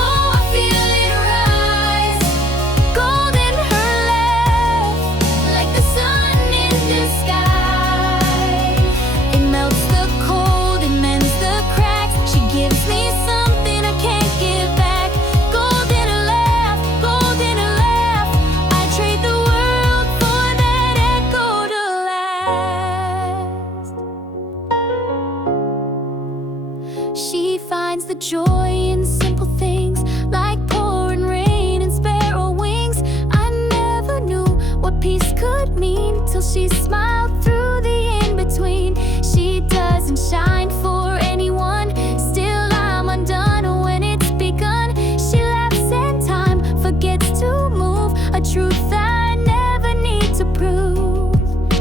Oh, I feel it rise. Golden would mean, till she smiled through the in-between. She doesn't shine for anyone, still I'm undone when it's begun. She laughs and time forgets to move, a truth I never need to prove.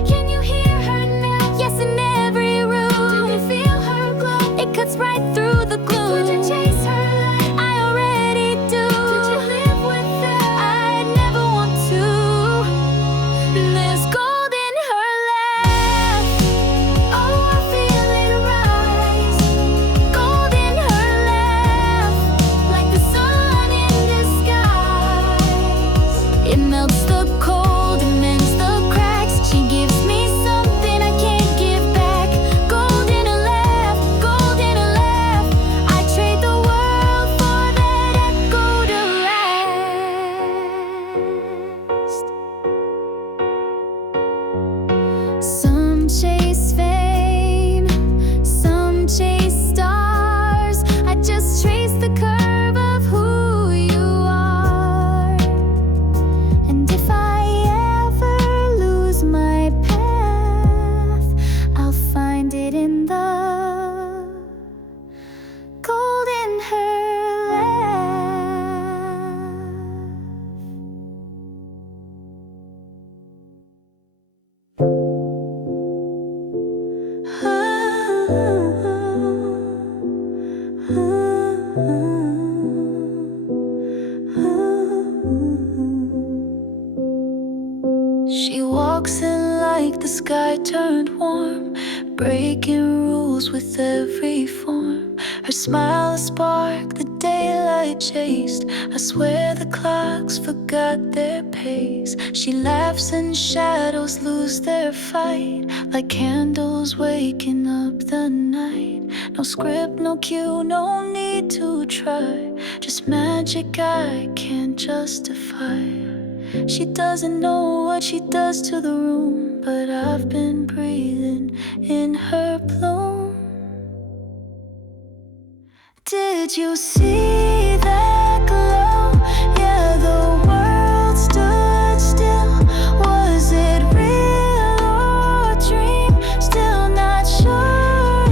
Can you hear her now? Yes, in every room. Do you feel her glow? It cuts right through the gloom. Would you chase her light? I already do. Could you live with her? I'd never want to. There's gold in her laugh. Oh, I feel it rise. Gold in her laugh, like the sun in disguise. It melts the cold and mends the cracks. She gives me something I can't give back. Gold in her laugh, gold in her laugh. I trade the world for that echo to last. Some chase fame, some chase stars. I just trace the curve of who you are. And if I ever lose my path, I'll find it in the gold in her laugh. She walks in like the sky turned warm, breaking rules with every form. Her smile a spark the daylight chased. I swear the clocks forgot their pace. She laughs and shadows lose their fight, like candles waking up the night. No script, no cue, no need to try, just magic I can't justify. She doesn't know what she does to the room, but I've been breathing in her bloom. Did you see that glow? Yeah, the world stood still. Was it real or dream? Still not sure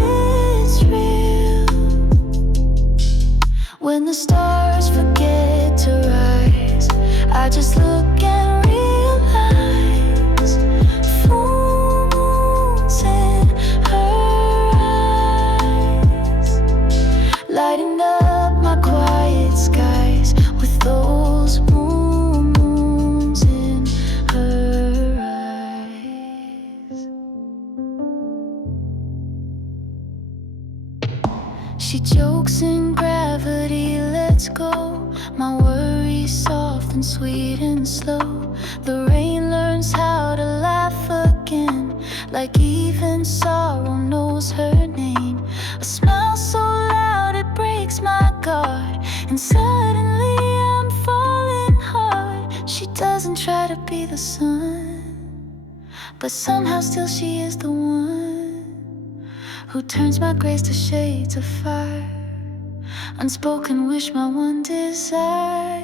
it's real. When the stars forget to rise, I just look and realize full moons in her eyes, lighting up my quiet skies with those moons in her eyes. She jokes in gravity, let's go. My worries soft and sweet and slow. The rain learns how to laugh again, like even sorrow knows her name. A smile so loud it breaks my guard, and suddenly I'm falling hard. She doesn't try to be the sun, but somehow still she is the one who turns my grace to shades of fire. Unspoken wish, my one desire.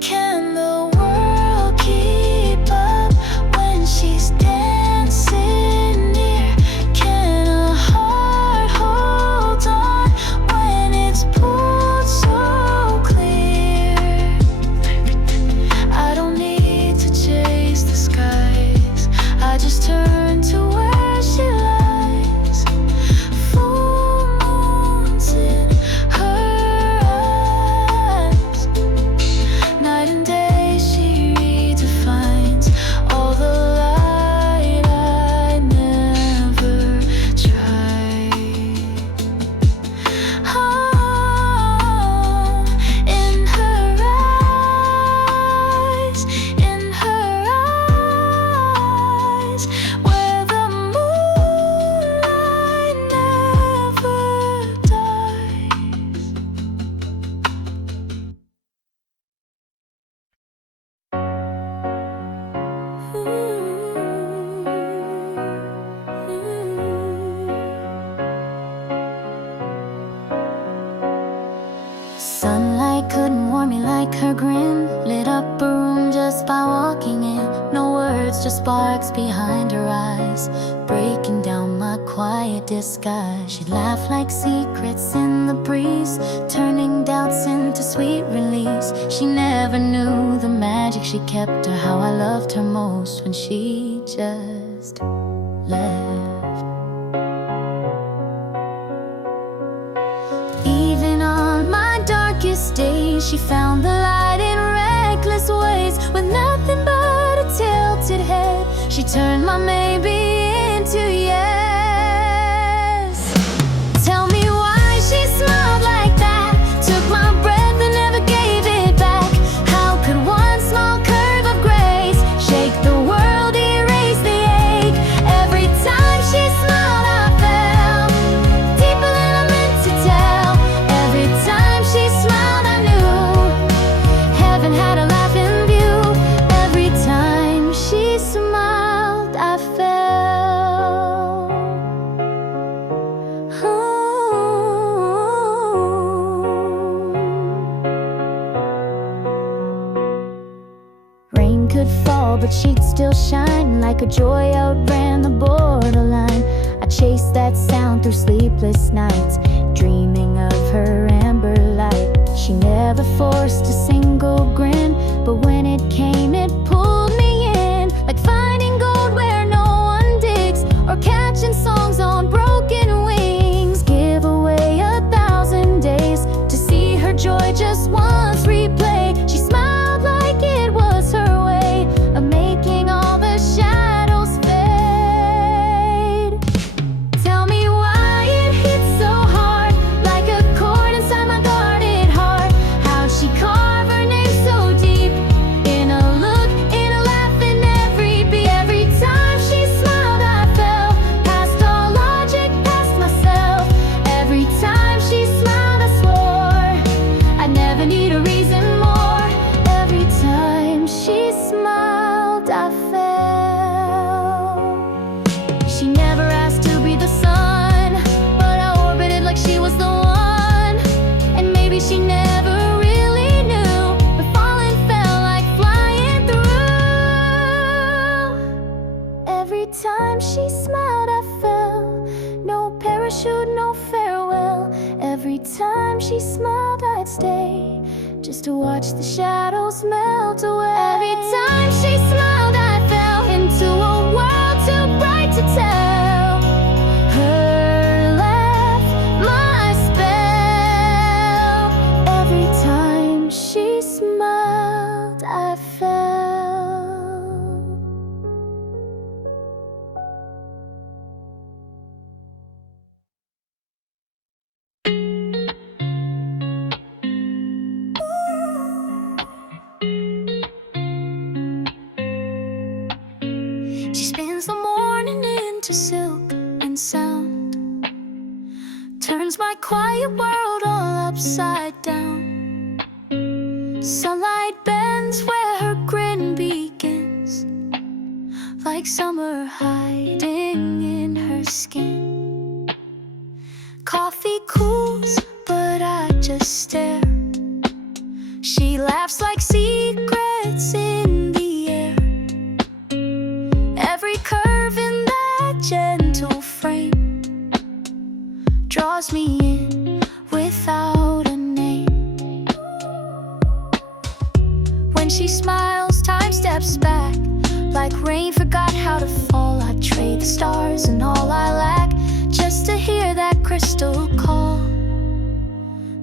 Can the world keep up when she's dancing near? Can a heart hold on when it's pulled so clear? I don't need to chase the skies, I just turn to where she lies. Full moons in her the sparks behind her eyes, breaking down my quiet disguise. She laughed like secrets in the breeze, turning doubts into sweet release. She never knew the magic she kept, or how I loved her most when she just left. Even on my darkest days, she found the light in reckless ways. With nothing but a tilted head, she turned my maybe into yes. Tell me why she smiled like that, took my breath and never gave it back. How could one small curve of grace shake the world, erase the ache? Every time she smiled I fell deeper than I meant to tell. Every time she smiled I knew heaven had a laughing view. Every time she smiled I fell. Rain could fall, but she'd still shine. Like a joy outran the borderline. I chased that sound through sleepless nights, dreaming of her amber light. She never forced a single grin, but when it came, it pulled me in. Like finding gold where no one digs, or catching songs on broken wings. Give away 1,000 days to see her joy just once replay. She smiled like it was her way of making all the shadows fade. Tell me why it hit so hard, like a chord inside my guarded heart. How'd she carve her name so deep, in a look, in a laugh, in every beat? Every time she smiled I fell past all logic, past myself. Every time she smiled I swore I'd never need a reason more. Every time she smiled I fell. She never asked to be the sun, but I orbited like she was the one. And maybe she never really knew, but falling felt like flying through. Every time she smiled I fell, no parachute, no farewell. Every time she smiled I'd stay, just to watch the shadows melt away. Every time she smiled I fell into a world too bright to tell. Her laugh, my spell. Every time she smiled I fell. She spins the morning into silk and sound, turns my quiet world all upside down. Sunlight bends where her grin begins, like summer hiding in her skin. Coffee cools, but I just stare. She laughs like secrets in the air. Every curve in that gentle frame draws me in without a name. When she smiles, time steps back, like rain forgot how to fall. I trade the stars and all I lack, just to hear that crystal call.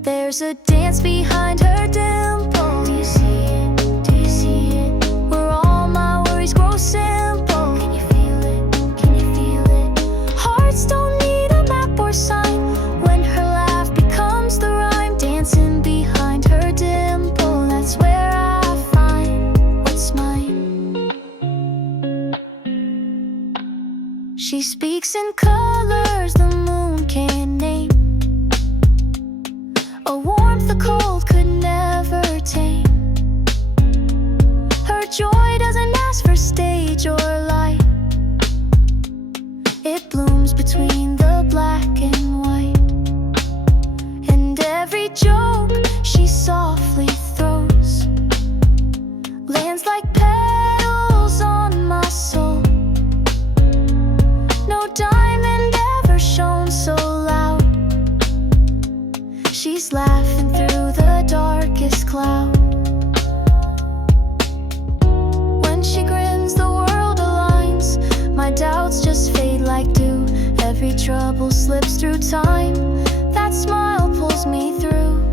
There's a dance behind her dimple. Do you see it? Do you see it? Where all my worries grow simple. Can you feel it? Can you feel it? Hearts don't need a map or sign when her laugh becomes the rhyme. Dancing behind her dimple, that's where I find what's mine. She speaks in colors the moon can't name, a warmth the cold could never tame. Her joy doesn't ask for stage or light, it blooms between the black and white. And every joke she softly throws lands like petals on my soul. trouble slips through time, that smile pulls me through.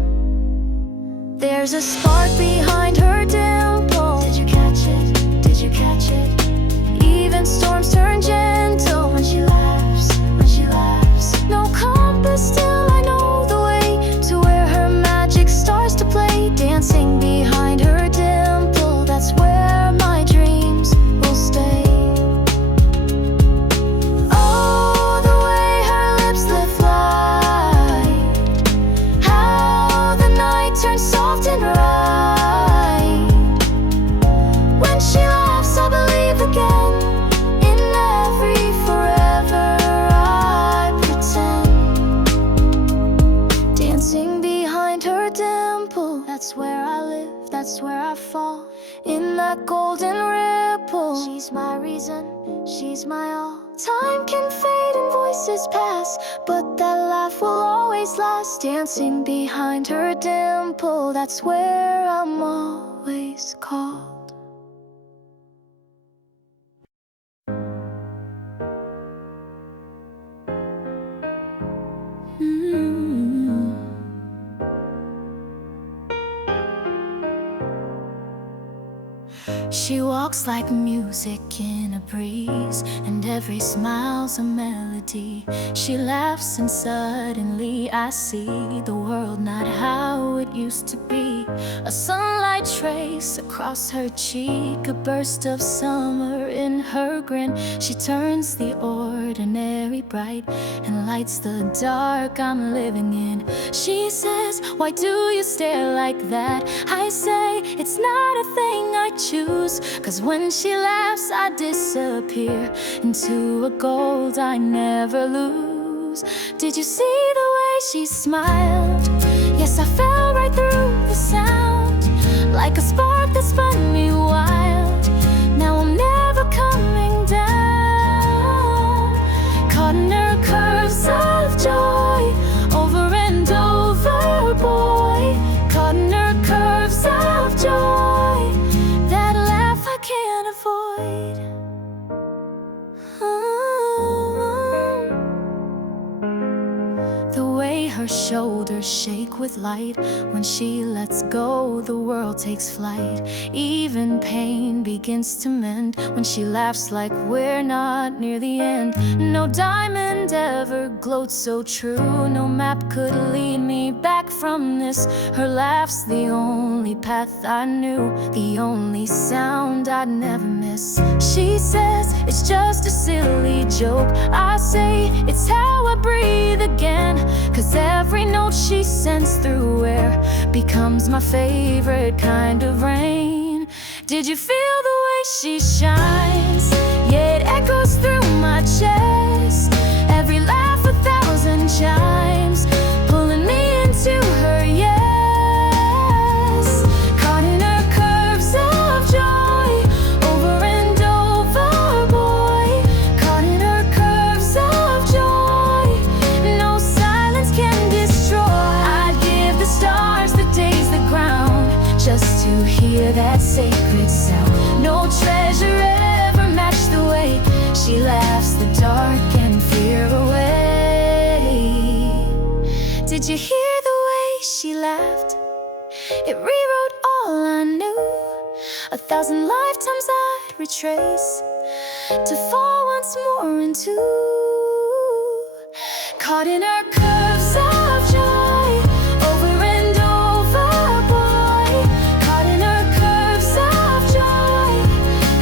There's a spark behind her dimple. Did you catch it? Did you catch it? Even storms turn gentle when she laughs, when she laughs. No compass, still I know the way to where her magic starts to play. Dancing behind her dimple, that's where my dreams will stay. Oh, the way her lips lift light, how the night turns soft and right. When she laughs, I believe again. In every forever I pretend. Dancing behind her dimple, that's where I live, that's where I fall. In that golden ripple, she's my reason, she's my all. Time can fade and voices pass, but that laugh will always last. Dancing behind her dimple, that's where I'm always called. She walks like music in a breeze, and every smile's a melody. She laughs and suddenly I see the world not how it used to be. A sunlight trace across her cheek, a burst of summer in her grin. She turns the ordinary bright and lights the dark I'm living in. She says, why do you stare like that? I say, it's not a thing I choose, 'cause when she laughs I disappear into a gold I never lose. Did you see the way she smiled? Yes, I fell right through the sound, like a spark that spun me wild. Now I'm never coming down. Caught in her curves of joy, over and over, boy. Caught in her curves of joy, that laugh I can't avoid. The way her shoulders shake with light, when she lets go the world takes flight. Even pain begins to mend when she laughs like we're not near the end. No diamond ever glowed so true, no map could lead me back from this. Her laugh's the only path I knew, the only sound I'd never miss. She says it's just a silly joke, I say it's how I breathe again. 'Cause every note she sends through air becomes my favorite kind of rain. Did you feel the way she shines? Yeah, it echoes through my chest. Every laugh 1,000 chimes, pulling me into her yes. Caught in her curves of joy, over and over, boy. Caught in her curves of joy, no silence can destroy. I'd give the stars, the days, the ground, just to hear that sacred sound. No treasure ever matched the way she laughs the dark and fear away. Did you hear the way she laughed? It rewrote all I knew. 1,000 lifetimes I'd retrace, to fall once more into. Caught in her curves of joy, over and over, boy. Caught in her curves of joy,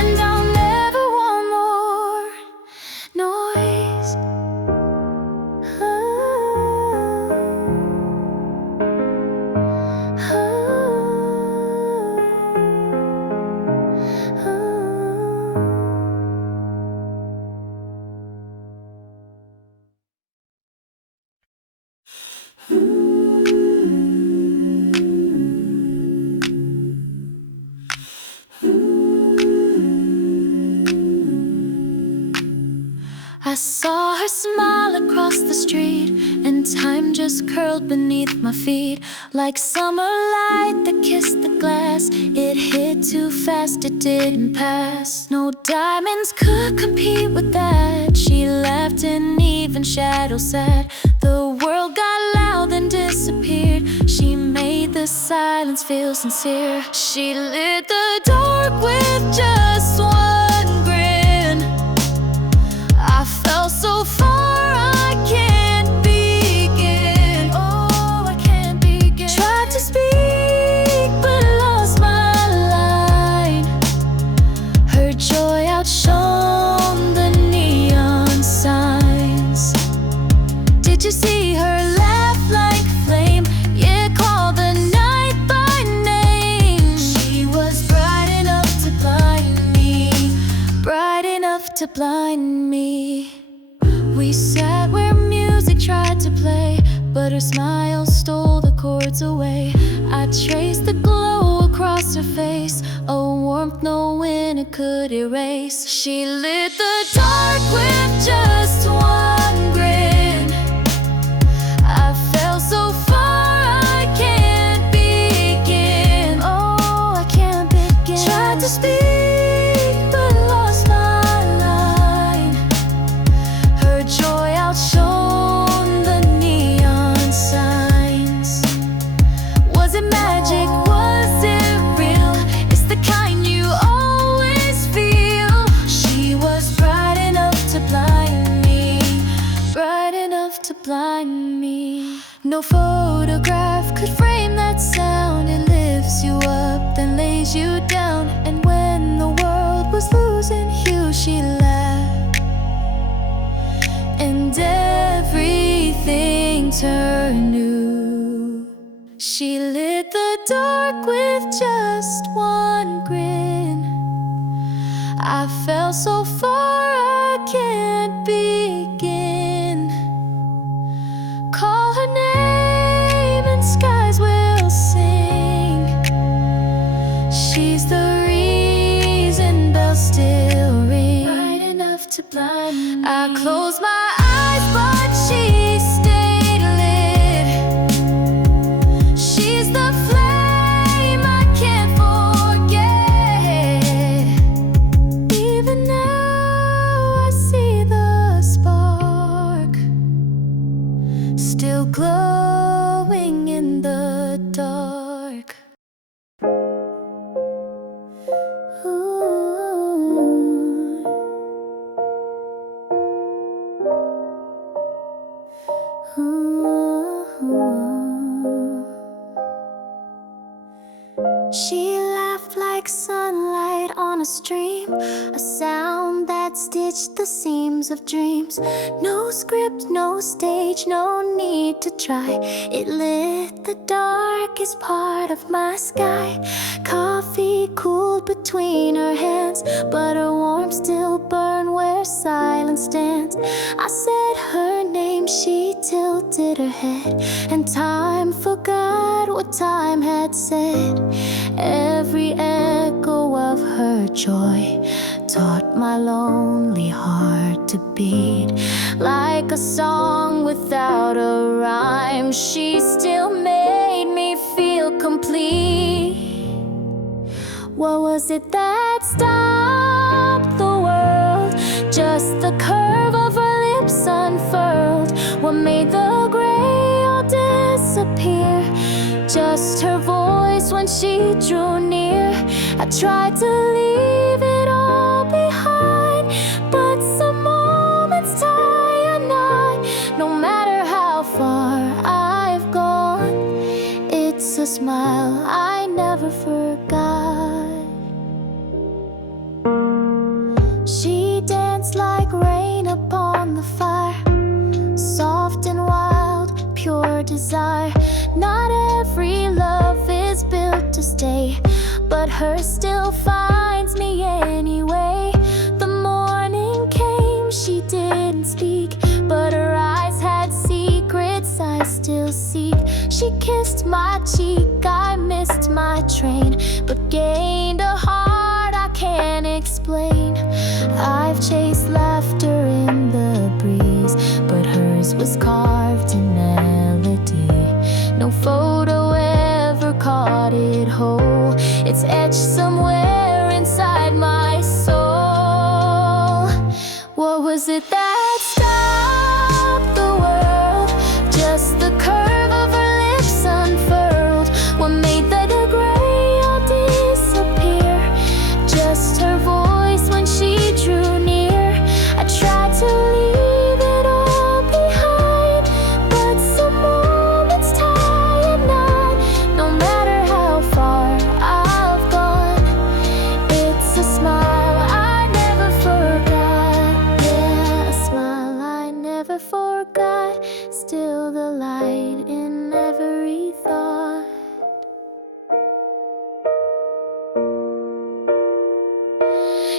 and I'll never want more noise. I saw her smile across the street, and time just curled beneath my feet. Like summer light that kissed the glass, it hit too fast, it didn't pass. No diamonds could compete with that. She laughed and even shadows said. The world got loud then disappeared. She made the silence feel sincere. She lit the dark with just one grin. I fell so far I can't begin. Oh, I can't begin. Tried to speak but lost my line. Her joy outshone the neon signs. Did you see her laugh like flame? Yeah, call the night by name. She was bright enough to blind me, bright enough to blind me. We sat where music tried to play, but her smile stole the chords away. I traced the glow across her face, a warmth no wind could erase. She lit the dark with just one grin. I fell so far I can't begin. Oh, I can't begin. Tried to speak but lost my line. Her joy outshone the neon signs. Was it magic? Was it real? It's the kind you always feel. She was bright enough to blind me, bright enough to blind me. No photograph could frame that sound. It lifts you up, then lays you down. And when the world was losing hue, she laughed, and everything turned new. She lit the dark with just one grin. I fell so far I can't begin. Call her name and skies will sing. She's the reason bells still ring. Bright enough to blind me. I closed my eyes but she stayed lit. She's the flame I can't forget. Even now I see the spark, still glowing in the dark. She laughed like sunlight on a stream, a sound that stitched the seams of dreams. No script, no stage, no need to try. It lit the darkest part of my sky. Coffee cooled between her hands, but her warmth still burned where silence stands. I said her name, she tilted her head, and time forgot what time had said. Every echo of her joy taught my lonely heart to beat like a song without a rhyme. She still made me feel complete. What was it that stopped the world? Just the curve of her lips unfurled. What made the gray all disappear? Just her voice when she drew near. I tried to leave it all behind, but some moments tie a knot. No matter how far I've gone, it's a smile I never forgot. She danced like rain upon the fire, soft and wild, pure desire. Not every love is built to stay, but hers still finds me anyway. The morning came, she didn't speak, but her eyes had secrets I still seek. She kissed my cheek, I missed my train, but gained a heart I can't explain. I've chased laughter in the breeze, but hers was carved in melody. No photo ever caught it whole. It's etched somewhere inside my soul. What was it that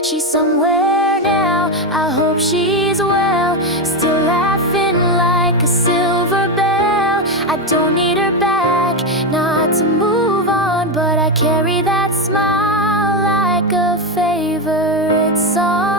She's somewhere now, I hope she's well, still laughing like a silver bell. I don't need her back, not to move on, but I carry that smile like a favorite song.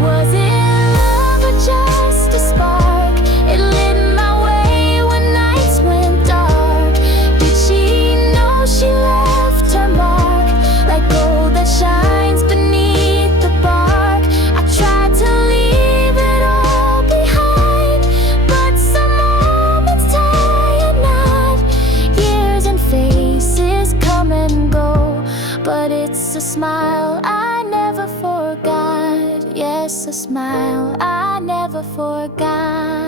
Was it love or just a spark? It lit my way when nights went dark. Did she know she left her mark, like gold that shines beneath the bark? I tried to leave it all behind, but some moments tie a knot. Years and faces come and go, but it's a smile I never forgot. Yes, a smile I never forgot.